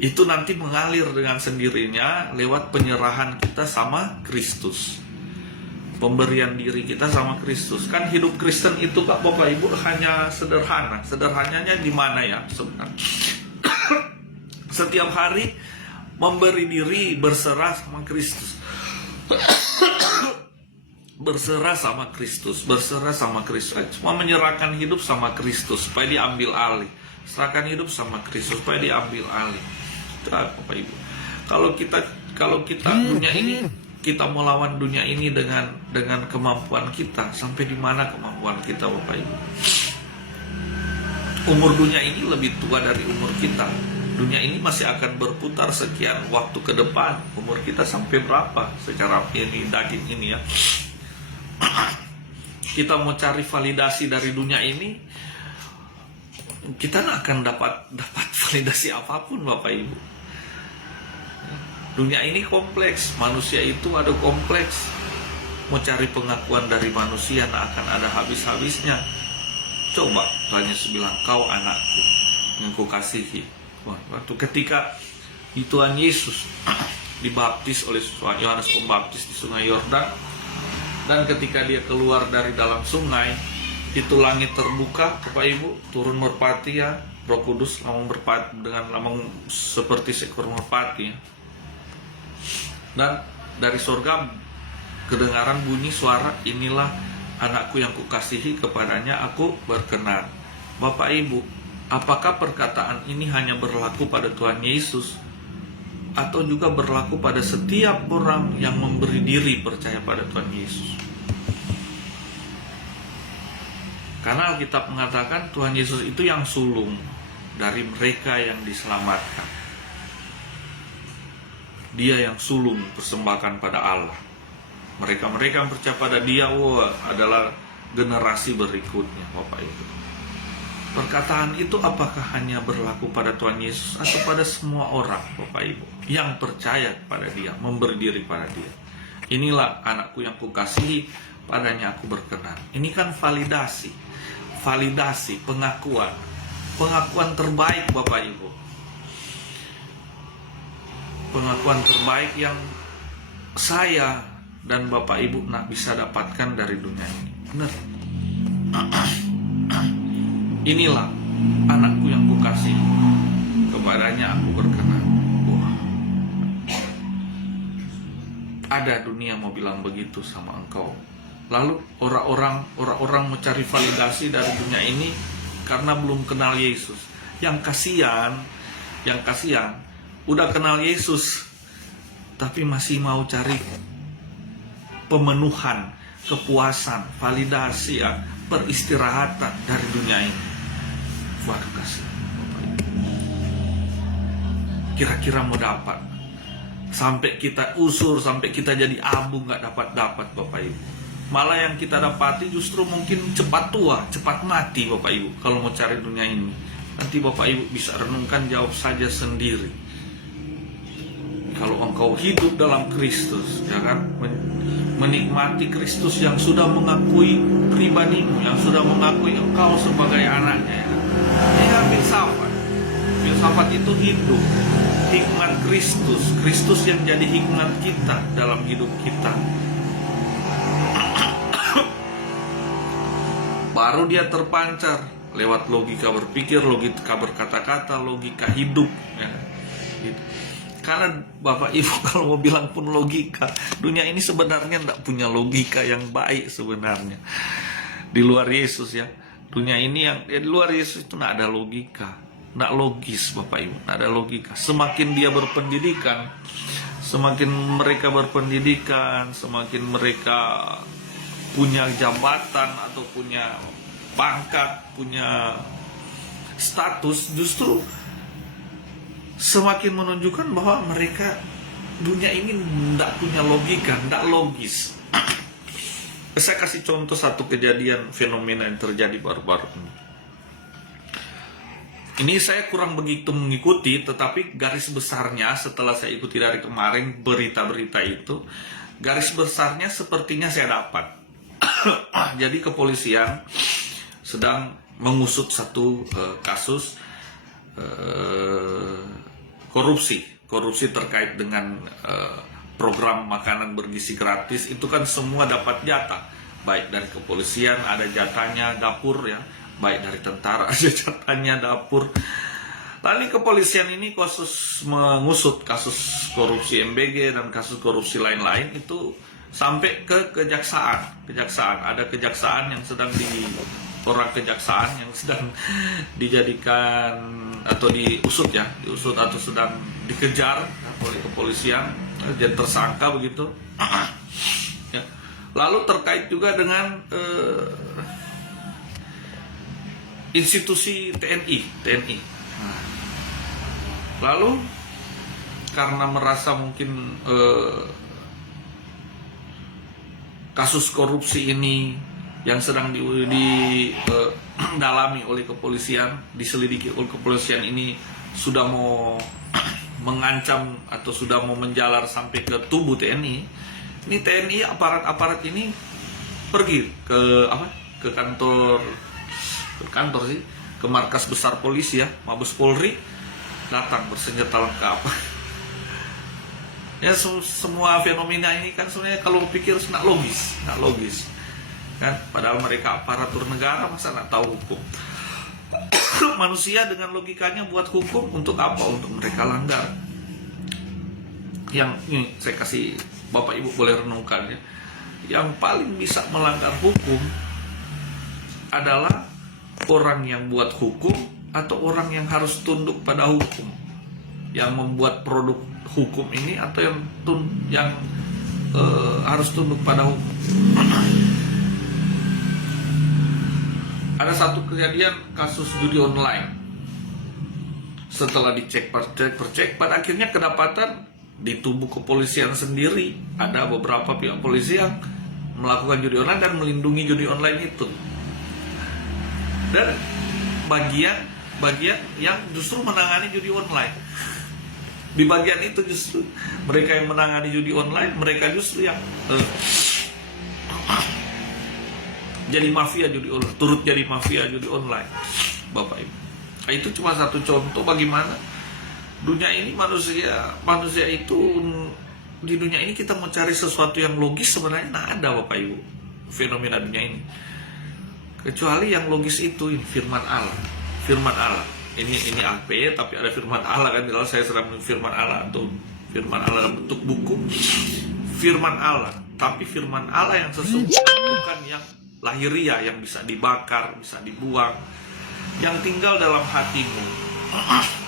itu nanti mengalir dengan sendirinya lewat penyerahan kita sama Kristus, pemberian diri kita sama Kristus. Kan hidup Kristen itu Kak Bapak Ibu hanya sederhana. Sederhananya di mana ya sebenarnya? Setiap hari memberi diri, berserah sama Kristus. Berserah sama Kristus, berserah sama Kristus. Cuma menyerahkan hidup sama Kristus supaya diambil alih. Serahkan hidup sama Kristus supaya diambil alih. Bapak Ibu, kalau kita dunia ini, kita melawan dunia ini dengan kemampuan kita, sampai di mana kemampuan kita Bapak Ibu? Umur dunia ini lebih tua dari umur kita. Dunia ini masih akan berputar sekian waktu ke depan. Umur kita sampai berapa secara ini daging ini ya? Kita mau cari validasi dari dunia ini, kita nggak akan dapat validasi apapun Bapak Ibu. Dunia ini kompleks, manusia itu ada kompleks. Mau cari pengakuan dari manusia nggak akan ada habis-habisnya. Coba Tuhan Yesus bilang, kau anakku yang kukasihi. Waktu ketika Tuhan Yesus dibaptis oleh Yohanes Pembaptis di Sungai Yordan, dan ketika dia keluar dari dalam sungai, itu langit terbuka, Bapak Ibu, turun merpati ya, Roh Kudus lamang berpati dengan lamang seperti seekor merpati ya. Dan dari surga kedengaran bunyi suara, inilah anakku yang kukasihi, kepadanya aku berkenan. Bapak Ibu, apakah perkataan ini hanya berlaku pada Tuhan Yesus, atau juga berlaku pada setiap orang yang memberi diri percaya pada Tuhan Yesus? Karena Alkitab mengatakan Tuhan Yesus itu yang sulung dari mereka yang diselamatkan. Dia yang sulung persembahkan pada Allah. Mereka-mereka yang percaya pada dia adalah generasi berikutnya Bapak Ibu. Perkataan itu apakah hanya berlaku pada Tuhan Yesus atau pada semua orang Bapak Ibu yang percaya pada dia, memberi diri pada dia? Inilah anakku yang kukasihi, padanya aku berkenan. Ini kan validasi, pengakuan terbaik Bapak Ibu. Pengakuan terbaik yang saya dan Bapak Ibu nak bisa dapatkan dari dunia ini. Benar. Inilah anakku yang kukasihi, kepadanya aku berkenan. Wah. Ada dunia mau bilang begitu sama engkau. Lalu orang-orang mencari validasi dari dunia ini karena belum kenal Yesus. Yang kasihan udah kenal Yesus tapi masih mau cari pemenuhan, kepuasan, validasi ya, peristirahatan dari dunia ini. Waduh, kasih. Kira-kira mau dapat, sampai kita usur, sampai kita jadi abu, nggak dapat Bapak Ibu. Malah yang kita dapati justru mungkin cepat tua, cepat mati Bapak Ibu. Kalau mau cari dunia ini, nanti Bapak Ibu bisa renungkan, jawab saja sendiri. Kalau engkau hidup dalam Kristus, ya kan, menikmati Kristus yang sudah mengakui pribadimu, yang sudah mengakui engkau sebagai anaknya, ya kan? Ini kan filsafat. Filsafat itu hidup, hikmat Kristus yang jadi hikmat kita dalam hidup kita. Baru dia terpancar lewat logika berpikir, logika berkata-kata, logika hidup, ya. Gitu. Karena Bapak Ibu kalau mau bilang pun logika, dunia ini sebenarnya tidak punya logika yang baik sebenarnya. Di luar Yesus ya, dunia ini yang di luar Yesus itu tidak ada logika, tidak logis Bapak Ibu, tidak ada logika. Semakin dia berpendidikan, semakin mereka berpendidikan, semakin mereka punya jabatan atau punya pangkat, punya status, justru semakin menunjukkan bahwa mereka dunia ini tidak punya logika, tidak logis. Saya kasih contoh satu kejadian fenomena yang terjadi baru-baru ini. Ini saya kurang begitu mengikuti, tetapi garis besarnya setelah saya ikuti dari kemarin berita-berita itu, garis besarnya sepertinya saya dapat. Jadi kepolisian sedang mengusut satu kasus korupsi terkait dengan program makanan bergizi gratis. Itu kan semua dapat jatah, baik dari kepolisian ada jatahnya dapur ya, baik dari tentara ada jatahnya dapur. Lalu kepolisian ini khusus mengusut kasus korupsi MBG dan kasus korupsi lain-lain itu sampai ke kejaksaan. Ada kejaksaan yang sedang orang kejaksaan yang sedang dijadikan atau diusut atau sedang dikejar oleh kepolisian jadi tersangka begitu. Ya. Lalu terkait juga dengan institusi TNI. Lalu karena merasa mungkin kasus korupsi ini yang sedang didalami oleh kepolisian, diselidiki oleh kepolisian ini sudah mau mengancam atau sudah mau menjalar sampai ke tubuh TNI. Ini TNI aparat ini pergi ke kantor sih, ke markas besar polisi ya, Mabes Polri, datang bersenjata lengkap. Ya semua fenomena ini kan sebenarnya kalau pikir nggak logis kan, padahal mereka aparatur negara masa nggak tahu hukum. Manusia dengan logikanya buat hukum untuk apa? Untuk mereka langgar. Yang ini saya kasih Bapak Ibu boleh renungkan ya. Yang paling bisa melanggar hukum adalah orang yang buat hukum atau orang yang harus tunduk pada hukum, yang membuat produk hukum ini atau yang harus tunduk pada hukum. Ada satu kejadian kasus judi online. Setelah dicek pada akhirnya kedapatan di tubuh kepolisian sendiri ada beberapa pihak polisi yang melakukan judi online dan melindungi judi online itu. Dan bagian yang justru menangani judi online. Di bagian itu justru mereka yang menangani judi online, mereka justru yang jadi mafia judi online, turut jadi mafia judi online, Bapak Ibu. Nah, itu cuma satu contoh bagaimana dunia ini manusia itu di dunia ini kita mau cari sesuatu yang logis sebenarnya nggak ada, Bapak Ibu, fenomena dunia ini. Kecuali yang logis itu firman Allah. Ini AP tapi ada firman Allah kan, kalau saya sedang firman Allah atau firman Allah dalam bentuk buku. Firman Allah, tapi firman Allah yang sesungguhnya bukan yang lahiriah yang bisa dibakar, bisa dibuang, yang tinggal dalam hatimu,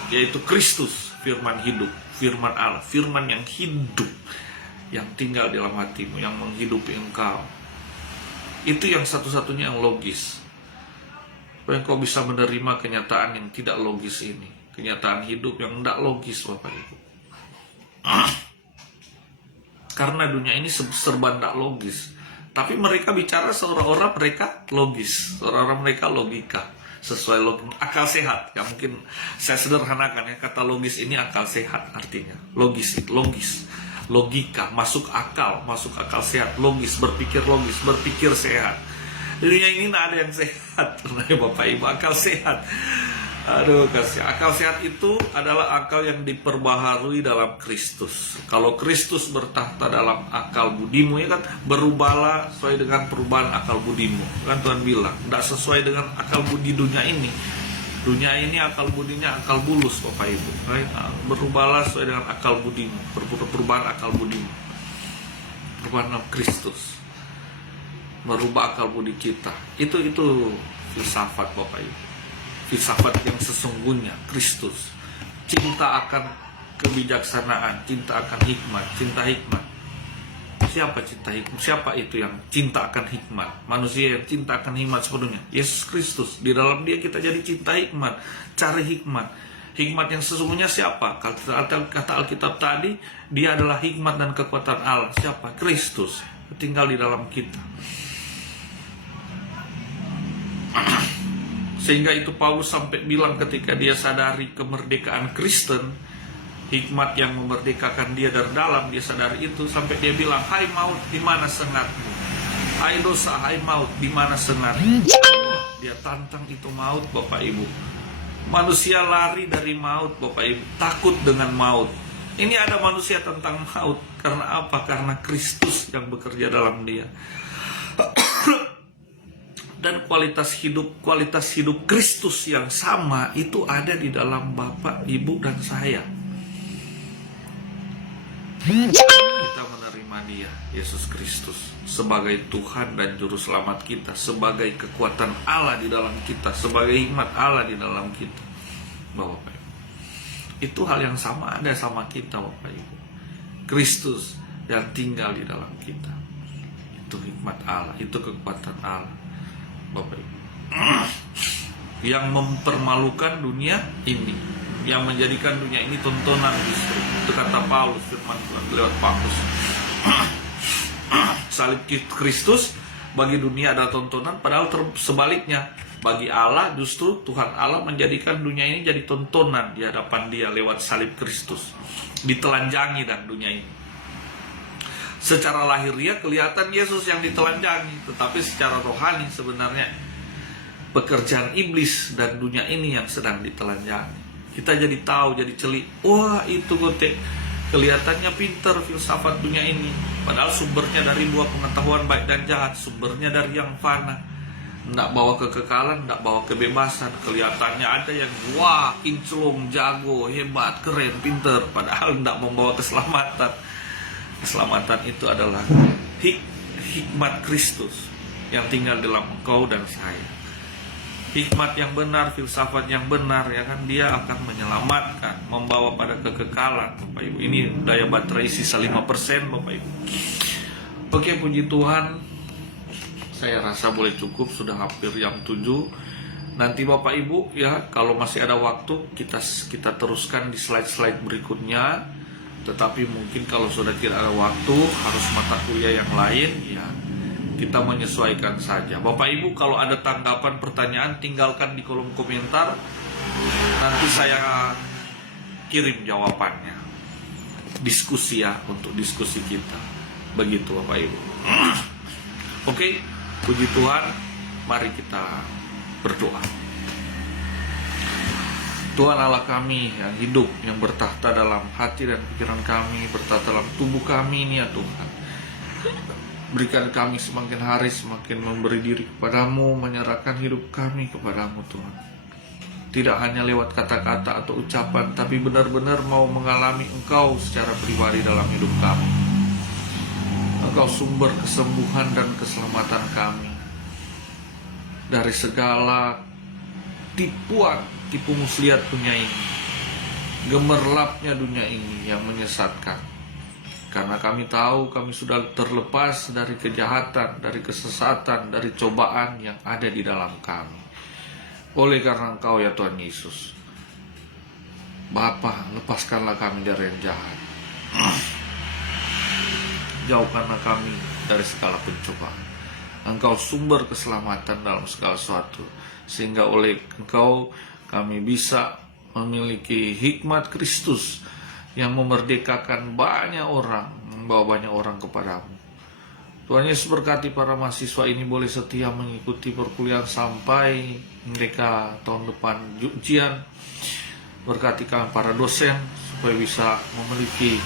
yaitu Kristus, firman hidup, firman Allah, firman yang hidup, yang tinggal dalam hatimu, yang menghidupi engkau. Itu yang satu-satunya yang logis. Supaya engkau bisa menerima kenyataan yang tidak logis ini, kenyataan hidup yang tidak logis, Bapak Ibu. Karena dunia ini serba tidak logis. Tapi mereka bicara seolah-olah mereka logis, seolah-olah mereka logika, sesuai logika, akal sehat. Ya mungkin saya sederhanakan ya, kata logis ini akal sehat artinya. Logis, logika, masuk akal sehat, logis, berpikir sehat. Di dunia ini tidak ada yang sehat, Bapak Ibu, akal sehat. Aduh, kasih. Akal sehat itu adalah akal yang diperbaharui dalam Kristus. Kalau Kristus bertahta dalam akal budimu, ya kan, berubahlah sesuai dengan perubahan akal budimu. Kan Tuhan bilang, tidak sesuai dengan akal budi dunia ini. Dunia ini akal budinya akal bulus, Bapak Ibu. Berubahlah sesuai dengan akal budimu, perubahan akal budimu. Perubahan Kristus. Merubah akal budi kita. Itu filsafat, Bapak Ibu. Filsafat yang sesungguhnya Kristus. Cinta akan kebijaksanaan, cinta akan hikmat, cinta hikmat. Siapa cinta hikmat? Siapa itu yang cinta akan hikmat? Manusia yang cinta akan hikmat sepenuhnya. Yesus Kristus. Di dalam Dia kita jadi cinta hikmat, cari hikmat. Hikmat yang sesungguhnya siapa? Kata Alkitab tadi, dia adalah hikmat dan kekuatan Allah. Siapa? Kristus, tinggal di dalam kita. Sehingga itu Paulus sampai bilang ketika dia sadari kemerdekaan Kristen, hikmat yang memerdekakan dia dari dalam, dia sadari itu, sampai dia bilang, hai maut, di mana sengatmu? Hai dosa, hai maut, di mana sengatmu? Dia tantang itu maut, Bapak Ibu. Manusia lari dari maut, Bapak Ibu, takut dengan maut. Ini ada manusia tentang maut. Karena apa? Karena Kristus yang bekerja dalam dia. Dan kualitas hidup Kristus yang sama itu ada di dalam Bapak, Ibu, dan saya. Kita menerima dia, Yesus Kristus, sebagai Tuhan dan Juru Selamat kita, sebagai kekuatan Allah di dalam kita, sebagai hikmat Allah di dalam kita, Bapak Ibu. Itu hal yang sama ada sama kita, Bapak Ibu. Kristus yang tinggal di dalam kita, itu hikmat Allah, itu kekuatan Allah, Bapak Ibu. Yang mempermalukan dunia ini, yang menjadikan dunia ini tontonan justru. Itu kata Paulus, firman Tuhan lewat Paulus. Salib Kristus bagi dunia ada tontonan, padahal sebaliknya, bagi Allah justru Tuhan Allah menjadikan dunia ini jadi tontonan di hadapan dia lewat salib Kristus. Ditelanjangi dan dunia ini. Secara lahiriah kelihatan Yesus yang ditelanjangi, tetapi secara rohani sebenarnya pekerjaan iblis dan dunia ini yang sedang ditelanjangi. Kita jadi tahu, jadi celi, wah itu gotek, kelihatannya pintar filsafat dunia ini, padahal sumbernya dari buah pengetahuan baik dan jahat, sumbernya dari yang fana, tidak bawa kekekalan, tidak bawa kebebasan. Kelihatannya ada yang wah, kinclong, jago, hebat, keren, pintar, padahal tidak membawa keselamatan. Keselamatan itu adalah hikmat Kristus yang tinggal dalam engkau dan saya. Hikmat yang benar, filsafat yang benar, ya kan, dia akan menyelamatkan, membawa pada kekekalan, Bapak Ibu. Ini daya baterai sisa 5%, Bapak Ibu. Oke, puji Tuhan. Saya rasa boleh cukup, sudah hampir jam 7. Nanti Bapak Ibu, ya, kalau masih ada waktu, kita teruskan di slide-slide berikutnya. Tetapi mungkin kalau sudah tidak ada waktu, harus mata kuliah yang lain, ya, kita menyesuaikan saja. Bapak Ibu, kalau ada tanggapan, pertanyaan, tinggalkan di kolom komentar. Nanti saya kirim jawabannya. Diskusi ya, untuk diskusi kita. Begitu Bapak Ibu. Oke, puji Tuhan. Mari kita berdoa. Tuhan Allah kami yang hidup, yang bertahta dalam hati dan pikiran kami, bertahta dalam tubuh kami ini ya Tuhan. Berikan kami semakin hari semakin memberi diri kepadamu, menyerahkan hidup kami kepadamu Tuhan. Tidak hanya lewat kata-kata atau ucapan, tapi benar-benar mau mengalami Engkau secara pribadi dalam hidup kami. Engkau sumber kesembuhan dan keselamatan kami dari segala tipu muslihat dunia ini, gemerlapnya dunia ini yang menyesatkan. Karena kami tahu kami sudah terlepas dari kejahatan, dari kesesatan, dari cobaan yang ada di dalam kami. Oleh karena Engkau ya Tuhan Yesus, Bapa, lepaskanlah kami dari yang jahat. Jauhkanlah kami dari segala pencobaan. Engkau sumber keselamatan dalam segala sesuatu, sehingga oleh Engkau kami bisa memiliki hikmat Kristus yang memerdekakan banyak orang, membawa banyak orang kepadamu. Tuhan Yesus berkati para mahasiswa ini boleh setia mengikuti perkuliahan sampai mereka tahun depan ujian. Berkati kami para dosen supaya bisa memiliki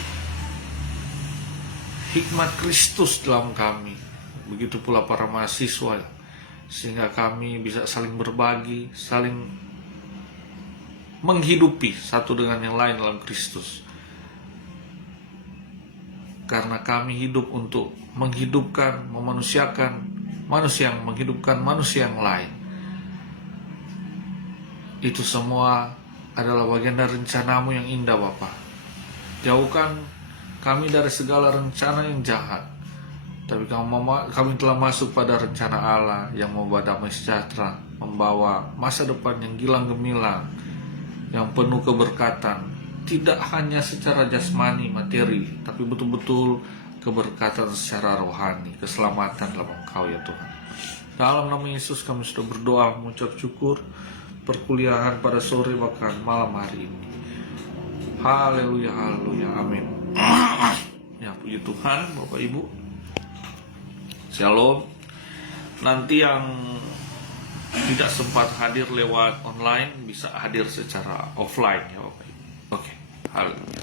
hikmat Kristus dalam kami. Begitu pula para mahasiswa, sehingga kami bisa saling berbagi, saling menghidupi satu dengan yang lain dalam Kristus. Karena kami hidup untuk menghidupkan, memanusiakan manusia yang menghidupkan manusia yang lain. Itu semua adalah bagian dari rencanamu yang indah Bapa. Jauhkan kami dari segala rencana yang jahat. Tapi kami telah masuk pada rencana Allah yang membawa damai sejahtera, membawa masa depan yang gilang gemilang, yang penuh keberkatan, tidak hanya secara jasmani, materi, tapi betul-betul keberkatan secara rohani, keselamatan dalam Engkau ya Tuhan. Dalam nama Yesus kami sudah berdoa, mengucap syukur perkuliahan pada sore bahkan malam hari ini. Haleluya, haleluya, amin. Ya puji Tuhan, Bapak Ibu. Shalom. Nanti yang tidak sempat hadir lewat online bisa hadir secara offline ya Bapak Ibu. Oke, haleluya.